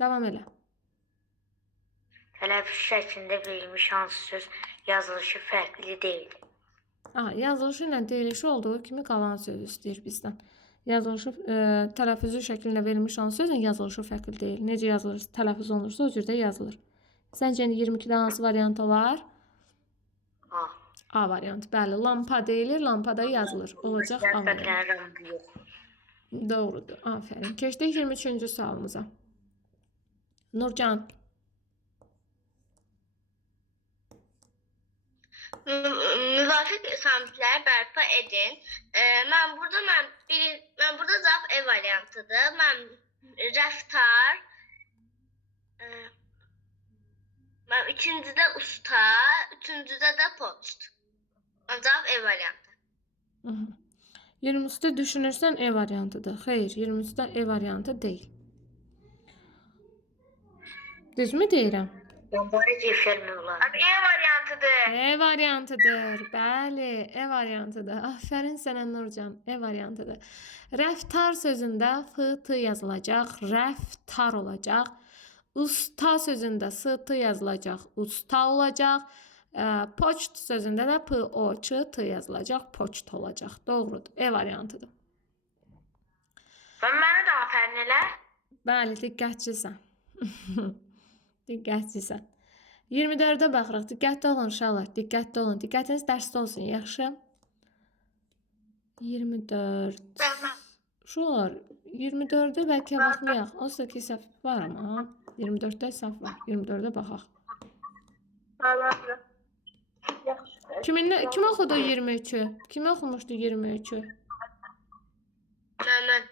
Davam elə. Tələffüz şəklində verilmiş hansı söz yazılışı fərqli deyil. Aha, yazılışı ilə deyilişi olduğu kimi qalan söz istəyir bizdən. Yazılışı, tələffüzü şəklində verilmiş hansı sözün yazılışı fərqli deyil. Necə yazılır, tələffüz olunursa o cürdə yazılır. Səncə 22-də hansı variant olar? A. A variantı. Bəli, lampa deyilir, lampada yazılır. Olacaq A variantı. Fərqlənən yox. Doğrudur. Afərin. Keçdik 23-cü sualımıza. Nurcan. Müvafiq samitləri bərpa edin. Mən burada cavab E variantıdır. Mən rəftar, mən ikincidə usta, üçüncüdə də poçt. Cavab E variantı. 23-də düşünürsən E variantıdır. Xeyr, 23-də E variantı deyil. Düzmü deyirəm? Mübarək fermi olar. Abi E variantıdır. E variantıdır. Bəli, E variantıdır. Afərin sənə Nurcan. E variantıdır. Rəftar sözündə f t yazılacaq, rəftar olacaq. Usta sözündə s t yazılacaq, usta olacaq. Poçt sözündə də p o ç t yazılacaq, poçt olacaq. Doğrudur. E variantıdır. Ben mənə də afərin elə. Bəli, diqqətçisən. Diqqətçisən. 24-ə baxırıq. Diqqətli olun uşaqlar. Diqqətli olun. Diqqətiniz dərsdə olsun. Yaxşı. 24. Uşaqlar, 24-də bəlkə baxmayaq. Onsuz da ki səhv var amma. 24-də səhv var. 24-də baxaq. Kim oxudu 23-ü? Kim oxumuşdu 23-ü? Mən.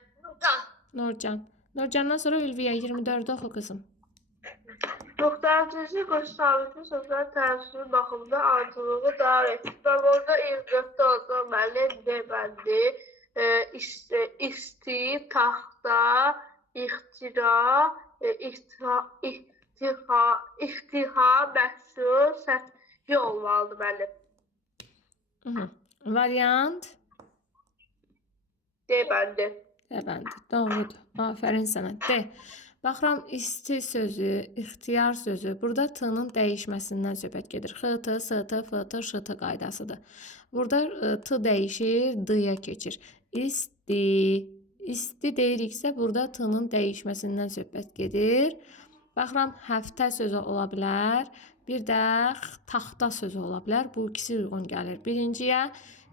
Nurcan. Nurcandan sonra Ülviyə 24-də oxu qızım. Muxtarcısı qoş sabitin sözlər tələffüzü baxımında artılığı daha etdir. Ben orada 24'te olsam müəllim deməli, isti, taxta, ixtira, ihtiha, məhsul, səthi olmalıdır müəllim. Variant Deməli. Əvəndir. Doğrudur. Afərin sənə. D. Baxıram, isti sözü, ixtiyar sözü. Burada t-nın dəyişməsindən söhbət gedir. X, t, s, t, f, t, ş, t qaydasıdır. Burada t dəyişir, d-ya keçir. İsti. İsti deyiriksə, burada t-nın dəyişməsindən söhbət gedir. Baxıram, həftə sözü ola bilər. Bir də taxta sözü ola bilər. Bu ikisi uyğun gəlir birinciyə.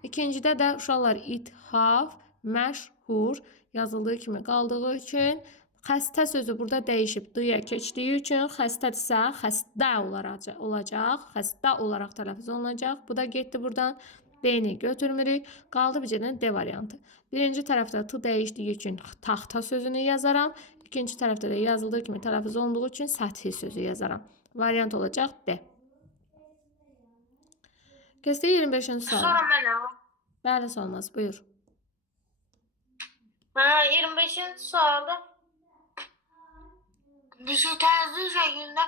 İkincidə də uşaqlar ithaf, məşhur yazıldığı kimi qaldığı üçün xəstə sözü burada dəyişib d-ya keçdiyi üçün xəstədirsə xəstə olacaq. Xəstə olaraq tələffüz olunacaq. Bu da getdi buradan. B-ni götürmürük. Qaldı bircədən D variantı. Birinci tərəfdə t dəyişdiyi üçün taxta sözünü yazaram. İkinci tərəfdə də yazıldığı kimi tələffüz olunduğu üçün səthi sözü yazaram. Variant olacaq D. Keçdik 25-ci sual. Sonra mənə. Bəli, sormaz. Buyur. 25-ci sualda düşürtəzli şəklində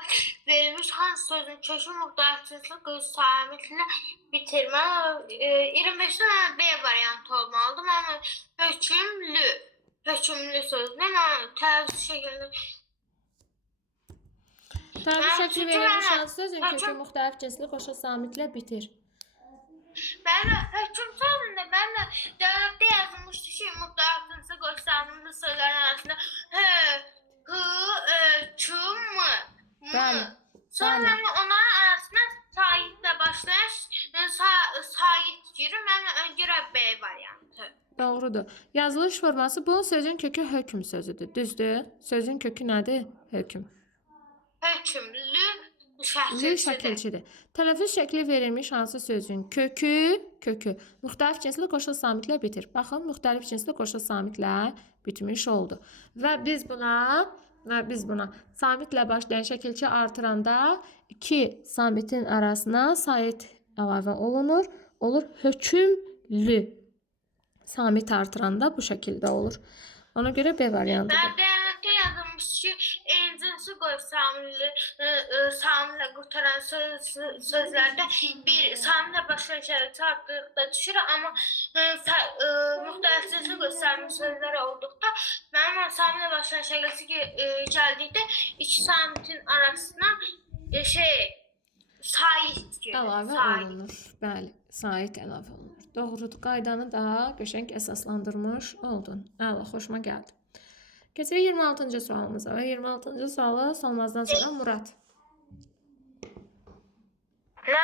verilmiş hansı sözün kökü müqtarçılıqla göz samitlə bitirmə. 25-də B variantı olmalıdır. Mən hökümlü sözünə mən tələffüz şəklində Tələffüz şəkli verilmiş hansı sözün kökü müxtəlif cinsli qoşa samitlə bitir. mən höküm sözündə mən də cavabda yazılmışdı ki, müqtarçılıqla göz samitlə sözlərin arasında Bəli. Sonra onların arasında sayitlə başlayan sayit girir. Mən görə B variantı. Doğrudur. Yazılış forması bu sözün kökü hökm sözüdür. Düzdür? Sözün kökü nədir? Hökm. Hökümlü Şəkilçidir. şəkilçidir. Tələffüz şəkli verilmiş hansı sözün kökü müxtəlif cinsli qoşa samitlə bitir. Baxın, müxtəlif cinsli qoşa samitlə bitmiş oldu. Və biz buna Və biz buna samitlə başlayan şəkilçi artıranda iki samitin arasına sait əlavə olunur. Olur hökümlü. Samit artıranda bu şəkildə olur. Ona görə B variantıdır. Bəyanatda yazılmış ki, encinsi qoyub Samilə qurtaran sözlərdə bir Samilə başlayan şəkilçi haqqında düşür, amma müxtəlifcəsi göstərmiş sözlər olduqda mənim Samilə başlayan şəkilçi gəldikdə iki Samitin arasına sait Əlavə olunur. Bəli, sait əlavə olunur. Doğrudur. Qaydanı da qəşəng əsaslandırmış oldun. Əla, xoşuma gəldi. Keçirik 26-cı sualımıza və 26-cı sualı Solmazdan sonra Murad. Nə?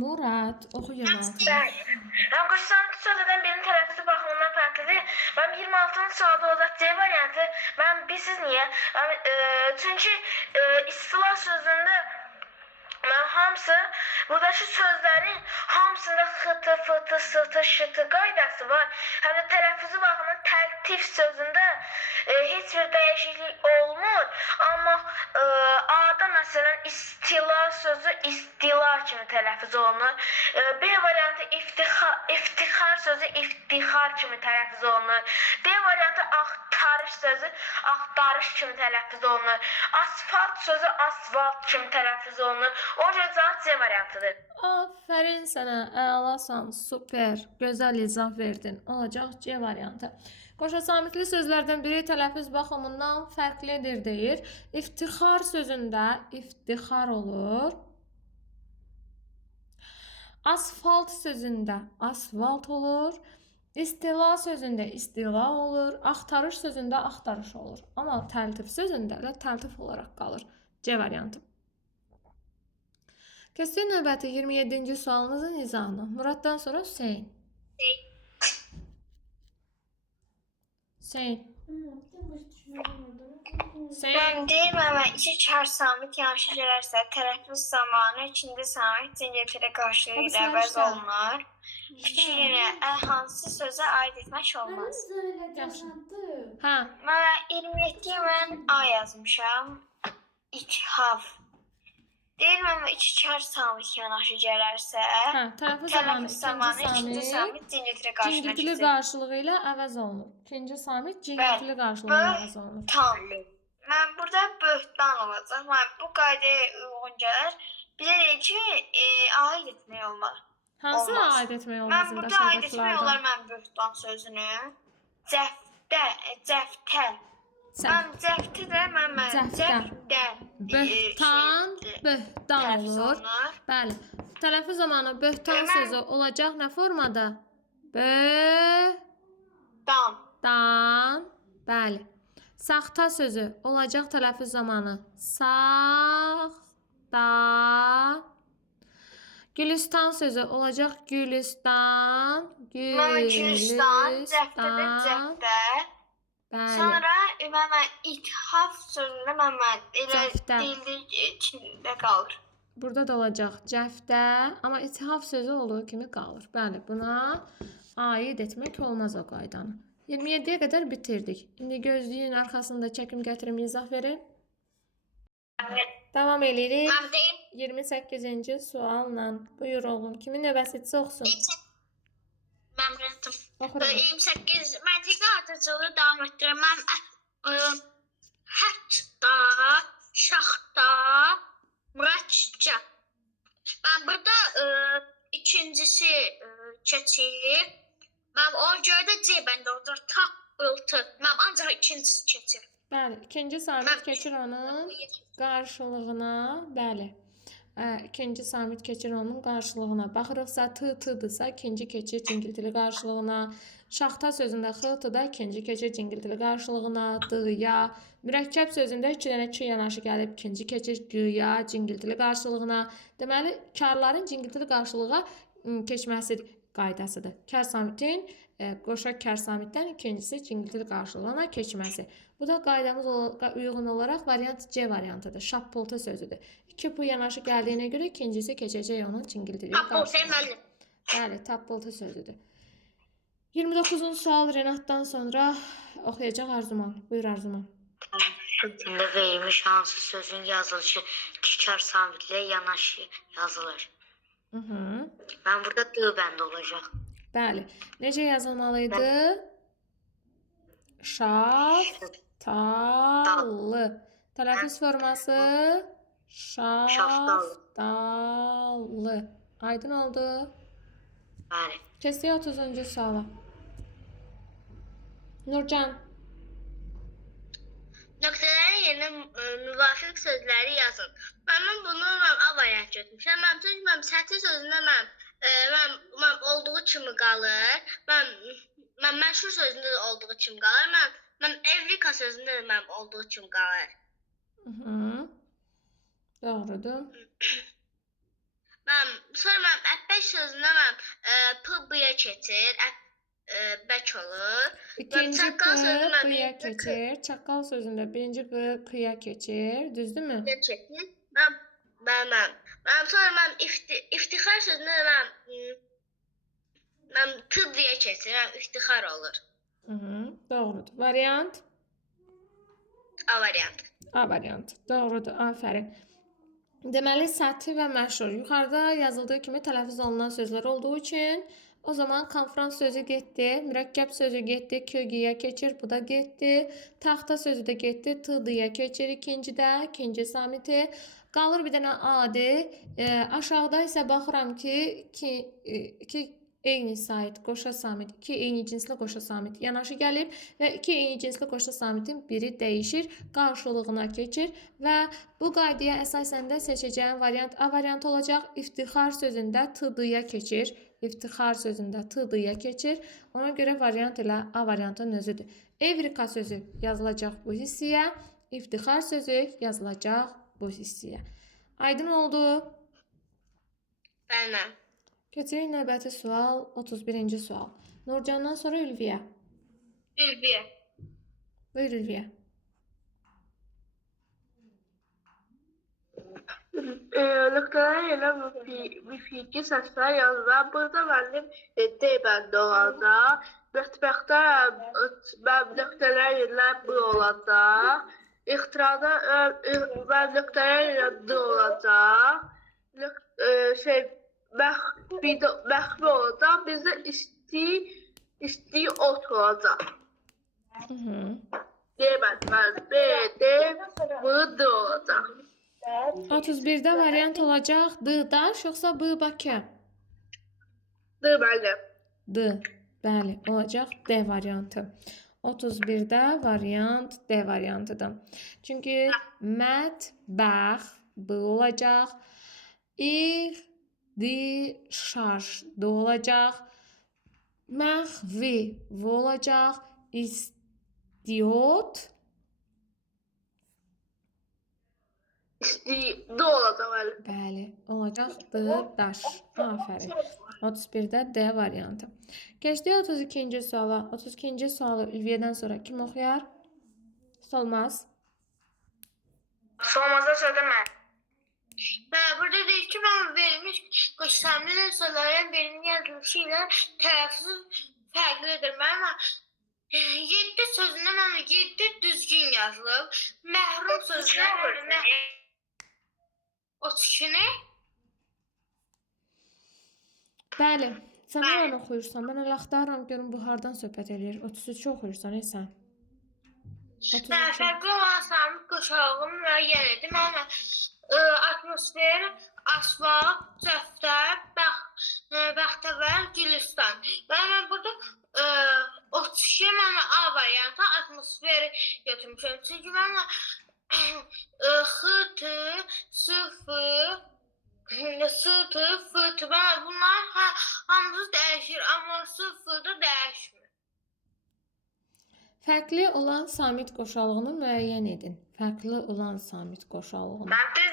Murad, oxu 26. Bəli. Mən qoşsamtı sözlərdən birinin tələffüzü baxımından fərqlidir. Mən 26-cı sualda olacaq C variantı. Mən bilsiz niyə? Çünki istilah sözündə mən hamısı, buradakı sözlərin hamısında xıtı, fıtı, sıtı, şıtı qaydası var. Həm də tələffüzü baxımından təltif sözündə heç bir dəyişiklik olmur. Amma A-da məsələn istila sözü istilar kimi tələffüz olunur. B variantı iftixar sözü iftixar kimi tələffüz olunur. D variantı axtarış sözü axtarış kimi tələffüz olunur. Asfalt sözü asfalt kimi tələffüz olunur. O cür cavab C variantıdır. Aferin sənə, əlasan, super, gözəl izah verdin. Olacaq C variantı. Qoşa samitli sözlərdən biri tələffüz baxımından fərqlidir deyir. İftixar sözündə iftixar olur. Asfalt sözündə asfalt olur. İstila sözündə istila olur. Axtarış sözündə axtarış olur. Amma təltif sözündə elə təltif olaraq qalır. C variantı. Keçdik növbəti 27-ci sualımızın izahına. Muraddan sonra Hüseyn. Hüseyn. Mən deyirəm, iki çar samit yanlış gələrsə, tələffüz zamanı ikinci samit cingiltilə qarşılığı ilə əvəz olunur. İki yenə hansı sözə aid etmək olmaz. Hə, Mən 27-yə mən A yazmışam. İthaf. Deyirəm, iki çar samit yanaşı gələrsə, tələffüz tələffüz zamanı zamanı ikinci ikinci samit samit cingiltilə qarşılığı cingiltili ilə qarşılığı ilə əvəz olunur. İkinci samit cingiltili qarşılığı ilə əvəz olunur. tam. Mən burada böhtan olacaq. Mən bu qaydaya uyğun gəlir. Bir də deyir ki, aid etmək olmaz. Hansına Olmaz. aid etmək Mən olmaz burada aid etmək olar mən böhtan sözünü. Cəftə. Mən cəftə də mən cəftə. Böhtan, böhtan olur. Bəli. Tələffüz zamanı böhtan sözü olacaq nə formada? Dan. Dan. Bəli. Saxta sözü olacaq tələffüz zamanı. Saxta. Gülistan sözü olacaq Gülistan. Gülistan. Cəftə də cəftə. Bəli. Sonra mən ithaf sözündə mən elə Cəftə. dildə içində qalır. Burada da olacaq cəftə, amma ithaf sözü olduğu kimi qalır. Bəli, buna aid etmək olmaz o qaydanı. 27-yə qədər bitirdik. İndi gözlüyün arxasında çəkim gətirim, izah verin. Davam edirik. Mən deyim, 28-ci sualla. Buyur oğlum. Kimin növbəsidirsə oxusun. mən bildim. Oxuram. 28 məntiqi artıcılığı davam etdirməm. Hətta, şaxta, mürəccə. Mən burada ikincisi keçir. Mən ona görə də C bəndə olur. Tappıltı. Mən ancaq ikincisi keçir. Bəli, ikinci samit keçir onun qarşılığına. Bəli. İkinci samit keçir onun qarşılığına. Baxırıqsa t-tıdırsa ikinci keçir cingiltili qarşılığına. Şaxta sözündə x-tıda ikinci keçir cingiltili qarşılığına. D-ya. Mürəkkəb sözündə iki dənə ki yanaşı gəlib ikinci keçir g-ya cingiltili qarşılığına. Deməli, karların cingiltili qarşılığa keçməsi qaydasıdır. Kar samitin qoşa kar samitdən ikincisi cingiltili qarşılığına keçməsi. Bu da qaydamız uyğun olaraq variant C variantıdır. Şappıltı sözüdür. İki bu yanaşı gəldiyinə görə ikincisi keçəcək onun cingiltili qarşılığına. Bəli, tappıltı sözüdür. 29-cu sual Renatdan sonra oxuyacaq Arzuman. Buyur Arzuman. İçində verilmiş hansı sözün yazılışı kikar samitlə yanaşı yazılır. Mən burada D bəndi olacaq. Bəli. Necə yazılmalıydı? Şaftalı. Tələffüz forması şaftalı. Aydın oldu. Bəli. Keçdik 30-cu suala. Nurcan. Nöqtələrin yerinə müvafiq sözləri yazın. Mən bunu A variant götürmüşəm. Çünki mən sətir sözündə mən olduğu kimi qalır. Mən məşhur sözündə də olduğu kimi qalır. Mən Evrika sözündə də mən olduğu kimi qalır. Doğrudur. Sonra mən əppək sözündə mən p-b-yə keçir. Bək olur. İkinci çaqqal P sözü mən P-yə birinci keçir. Çaqqal sözündə birinci P P-yə keçir. Düzdürmü? Keçir. Sonra mən iftixar sözündə mən t-yə keçir. İftixar olur. Doğrudur. Variant? A variantı. A variantı. Doğrudur. Afərin. Deməli, səthi və məşhur. Yuxarıda yazıldığı kimi tələffüz olunan sözlər olduğu üçün o zaman konfrans sözü getdi, mürəkkəb sözü getdi, kögiyə keçir, bu da getdi. Taxta sözü də getdi, tıdıya keçir ikincidə, ikinci samiti. Qalır bir dənə adi. Aşağıda isə baxıram ki, iki eyni sait qoşa samit, iki eyni cinsli qoşa samit yanaşı gəlib və iki eyni cinsli qoşa samitin biri dəyişir, qarşılığına keçir və bu qaydaya əsasən də seçəcəyim variant A variantı olacaq. İftixar sözündə tıdıya keçir. İftixar sözündə tıdıya keçir. Ona görə variant elə A variantının özüdür. Evrika sözü yazılacaq bu hissəyə. İftixar sözü yazılacaq bu hissəyə. Aydın oldu. Bəli. Keçirik növbəti sual, 31-ci sual. Nurcandan sonra Ülviyə. Ülviyə. Buyur Ülviyə. Nöqtələrin yerinə müfiki səslər yazılır. Burada mənim D bəndi olacaq. Mətbəxdə mən nöqtələrin yerinə B olacaq. İxtirada mən nöqtələrin yerinə D olacaq. Məxfi olacaq. Bizdə isti ot olacaq. D bəndi. B, D, B, D olacaq. 31-də variant olacaq D daş yoxsa B Bakı? D bəli. D. Bəli, olacaq D variantı. 31-də variant D variantıdır. Çünki mətbəx B olacaq. İxtişaş D olacaq. Məxvi V olacaq. İstiot D olacaq bəli. Bəli, olacaq D daş. Afərin. 31-də D variantı. Keçdik 32-ci suala. 32-ci sualı Ülviyədən sonra kim oxuyar? Solmaz. Solmazda sözdə mən. Burada deyir ki, mən verilmiş qoşsamlı sözlərin birinin yazılışı ilə tələffüz fərqlidir. Mənim 7 sözünə mən 7 düzgün yazılıb. Məhrum sözünə 32-ni Bəli, sən nə oxuyursan? Mən elə axtarıram görüm bu hardan söhbət eləyir. 33 oxuyursan sən. 33. fərqli olan sabit qoşalığını müəyyən edim. Amma atmosfer, asfalt, cəftər, bəxtəvər, Gülüstan. Mən burada 32 mən A variantı atmosferi götürmüşəm. Çünki mən xıtı, sıfı, sıtı, fıtı, bunlar hamısı dəyişir, amma sıfı da dəyişmir. Fərqli olan samit qoşalığını müəyyən edin. Fərqli olan samit qoşalığını. Mən düz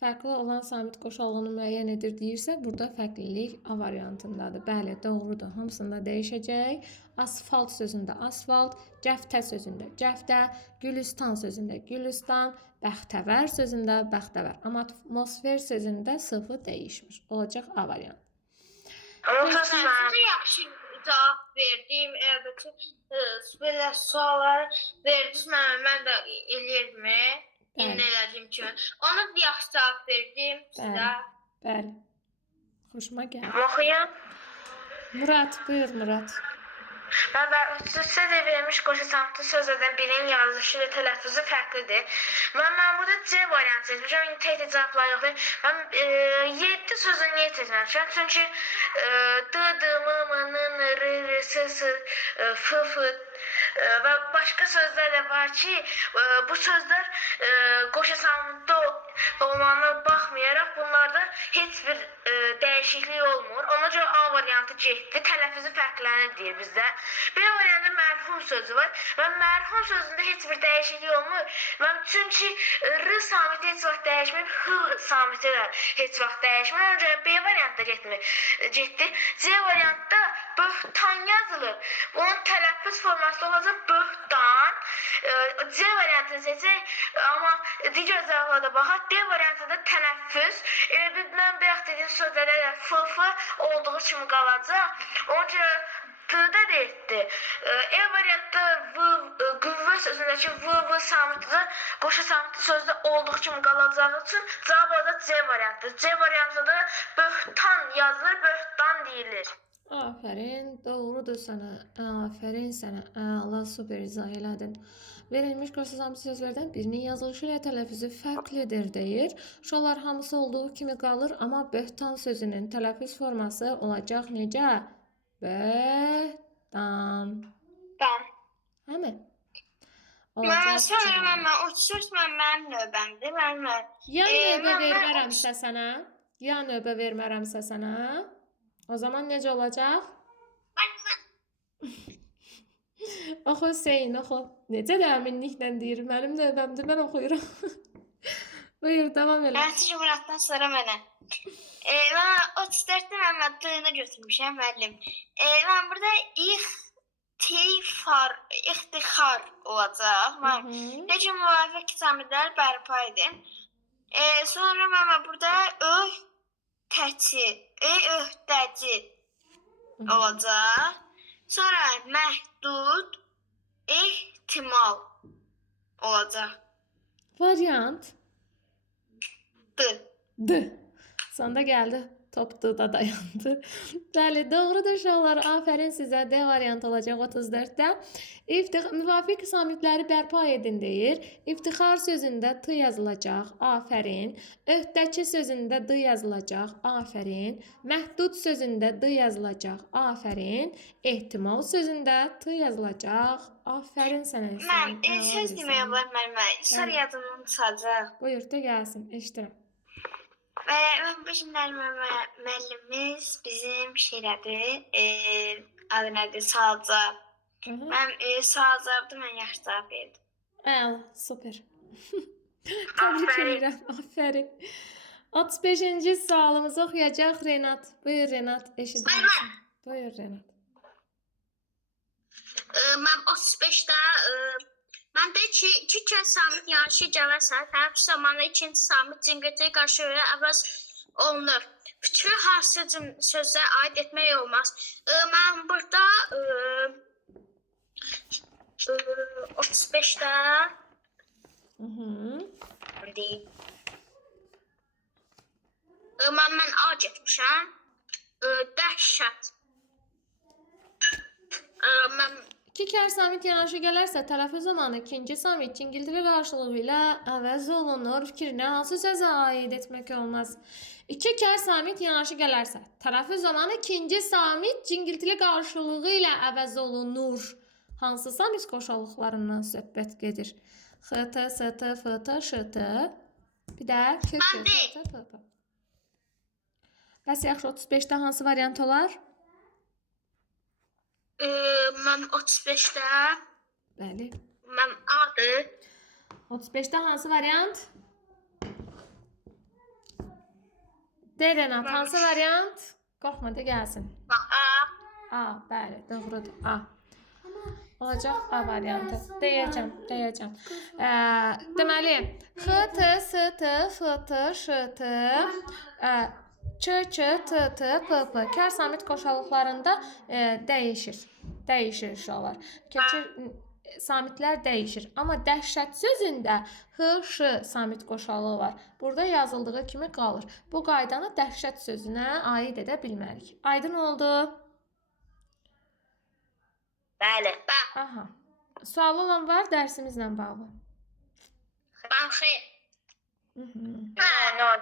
Fərqli olan samit qoşalığını müəyyən edir deyirsə, burada fərqlilik A variantındadır. Bəli, doğrudur. Hamısında dəyişəcək. Asfalt sözündə asfalt, cəftə sözündə cəftə, Gülüstan sözündə Gülüstan, bəxtəvər sözündə bəxtəvər. Amma atmosfer sözündə sıfır dəyişmir. Olacaq A variantı. Amma Sözü yaxşı cavab verdim. Əgər ki, belə suallar verdiniz mən də eləyirdim. İndi elədiyim kimi. Ona yaxşı cavab verdim sizə. Bəli. Xoşuma gəldi. Oxuyun. Murat, buyur Murat. Mən sizə də vermiş qoşu sanatı sözlərdən birinin yazılışı və tələffüzü fərqlidir. Mən burada C variantı seçmişəm. İndi tək cavablar yoxdur. Mən 7 sözü niyə seçməmişəm? Çünki d, d, m, m, n, n, r, r, s, s, f, f və başqa sözlər də var ki, bu sözlər qoşu sanatında olmağına baxmayaraq bunlarda heç bir dəyişiklik olmur. Ona görə A variantı getdi. Tələffüzü fərqlənir deyir bizdə. B variantında mərhum sözü var və mərhum sözündə heç bir dəyişiklik olmur. Çünki R samiti heç vaxt dəyişmir, H samiti də heç vaxt dəyişmir. Ona görə B variantda getdi. C variantda böhtan yazılır. Bunun tələffüz forması olacaq böhtan. C variantını seçək, amma digər cavablara baxaq. D variantında tələffüz. Mən bayaq dediyim sözlərdə də f olduğu kimi qalacaq. Ona görə D-də deyildi. E variantda qüvvə sözündəki v samitidə qoşu samiti sözdə olduğu kimi qalacağı üçün cavab da C variantı. C variantında böhtan yazılır, böhtan deyilir. Aferin, doğrudur sana. Aferin sana. Allah süper izah elədin. Verilmiş qoşu samiti sözlərdən birinin yazılışı ilə tələffüzü fərqlidir deyir. Uşaqlar hamısı olduğu kimi qalır, amma böhtan sözünün tələffüz forması olacaq necə? Böhtan. Ben. Həmi? Mən sanırım mən 34 mənim növbəmdir. Ya növbə vermərəmsə sənə? Ya növbə vermərəmsə sənə? O zaman necə olacaq? Oxu Hüseyin, oxu. Necə də əminliklə deyir, mənim növbəmdir, mən oxuyuram. Buyur, davam elə. Mən sizə Muratdan sonra mənə. Mən 34-də mən D-ni götürmüşəm müəllim. Mən burada ixtixar olacaq. Mən necə müvafiq samitlər bərpa edin. Sonra mən burada öhdəci olacaq. Sonra məhdud ehtimal olacaq. Variant D. Sonda gəldi. Top D-da dayandı. Bəli, doğrudur uşaqlar. Afərin sizə. D variantı olacaq 34-də. Müvafiq samitləri bərpa edin deyir. İftixar sözündə T yazılacaq. Afərin. Öhdəki sözündə D yazılacaq. Afərin. Məhdud sözündə D yazılacaq. Afərin. Ehtimal sözündə T yazılacaq. Afərin sənə. Mən söz deməyə olar mənim. Sonra yadımdan çıxacaq. Buyur, de gəlsin. Eşidirəm. Mən bu günlər müəllimimiz bizim şeylədir, adı nədir, Salcab. Mən Salcabda mən yaxşı cavab verdim. Əla, super. Təbrik edirəm, afərin. 35-ci sualımızı oxuyacaq Renat. Buyur Renat, eşidirəm. Buyur Renat. Mən 35-də mən də iki kez samit yanlışı gəlirsə, tələffüz zamanı ikinci samit cingiltiyə qarşı əvəz olunur. Fikri hansı sözə aid etmək olmaz. Mən burada 35-də mən A getmişəm. Dəhşət. Mən İki kər samit yanaşı gələrsə, tələffüz zamanı ikinci samit cingiltili qarşılığı ilə əvəz olunur. Fikrinə hansı sözə aid etmək olmaz. İki kər samit yanaşı gələrsə, tələffüz zamanı ikinci samit cingiltili qarşılığı ilə əvəz olunur. Hansı samit qoşalıqlarından söhbət gedir? X-t, S-t, F-t, Ş-t. Bir də K, K, T, P. Bəs yaxşı 35-də hansı variant olar? Mən 35-də Bəli. mən A-dır. 35-də hansı variant? De Renat, hansı variant? Qorxma, de gəlsin. A, bəli, doğrudur. A. Olacaq A variantı. Deyəcəm. Deməli, X, T, S, T, F, T, Ş, T, Ç, ç, t, t, p, p. Kar samit qoşalıqlarında dəyişir. Dəyişir uşaqlar. Keçir samitlər dəyişir. Amma dəhşət sözündə h, ş samit qoşalığı var. Burada yazıldığı kimi qalır. Bu qaydanı dəhşət sözünə aid edə bilmərik. Aydın oldu? Bəli. Aha. Sualı olan var dərsimizlə bağlı. Baxı. Mhm. No,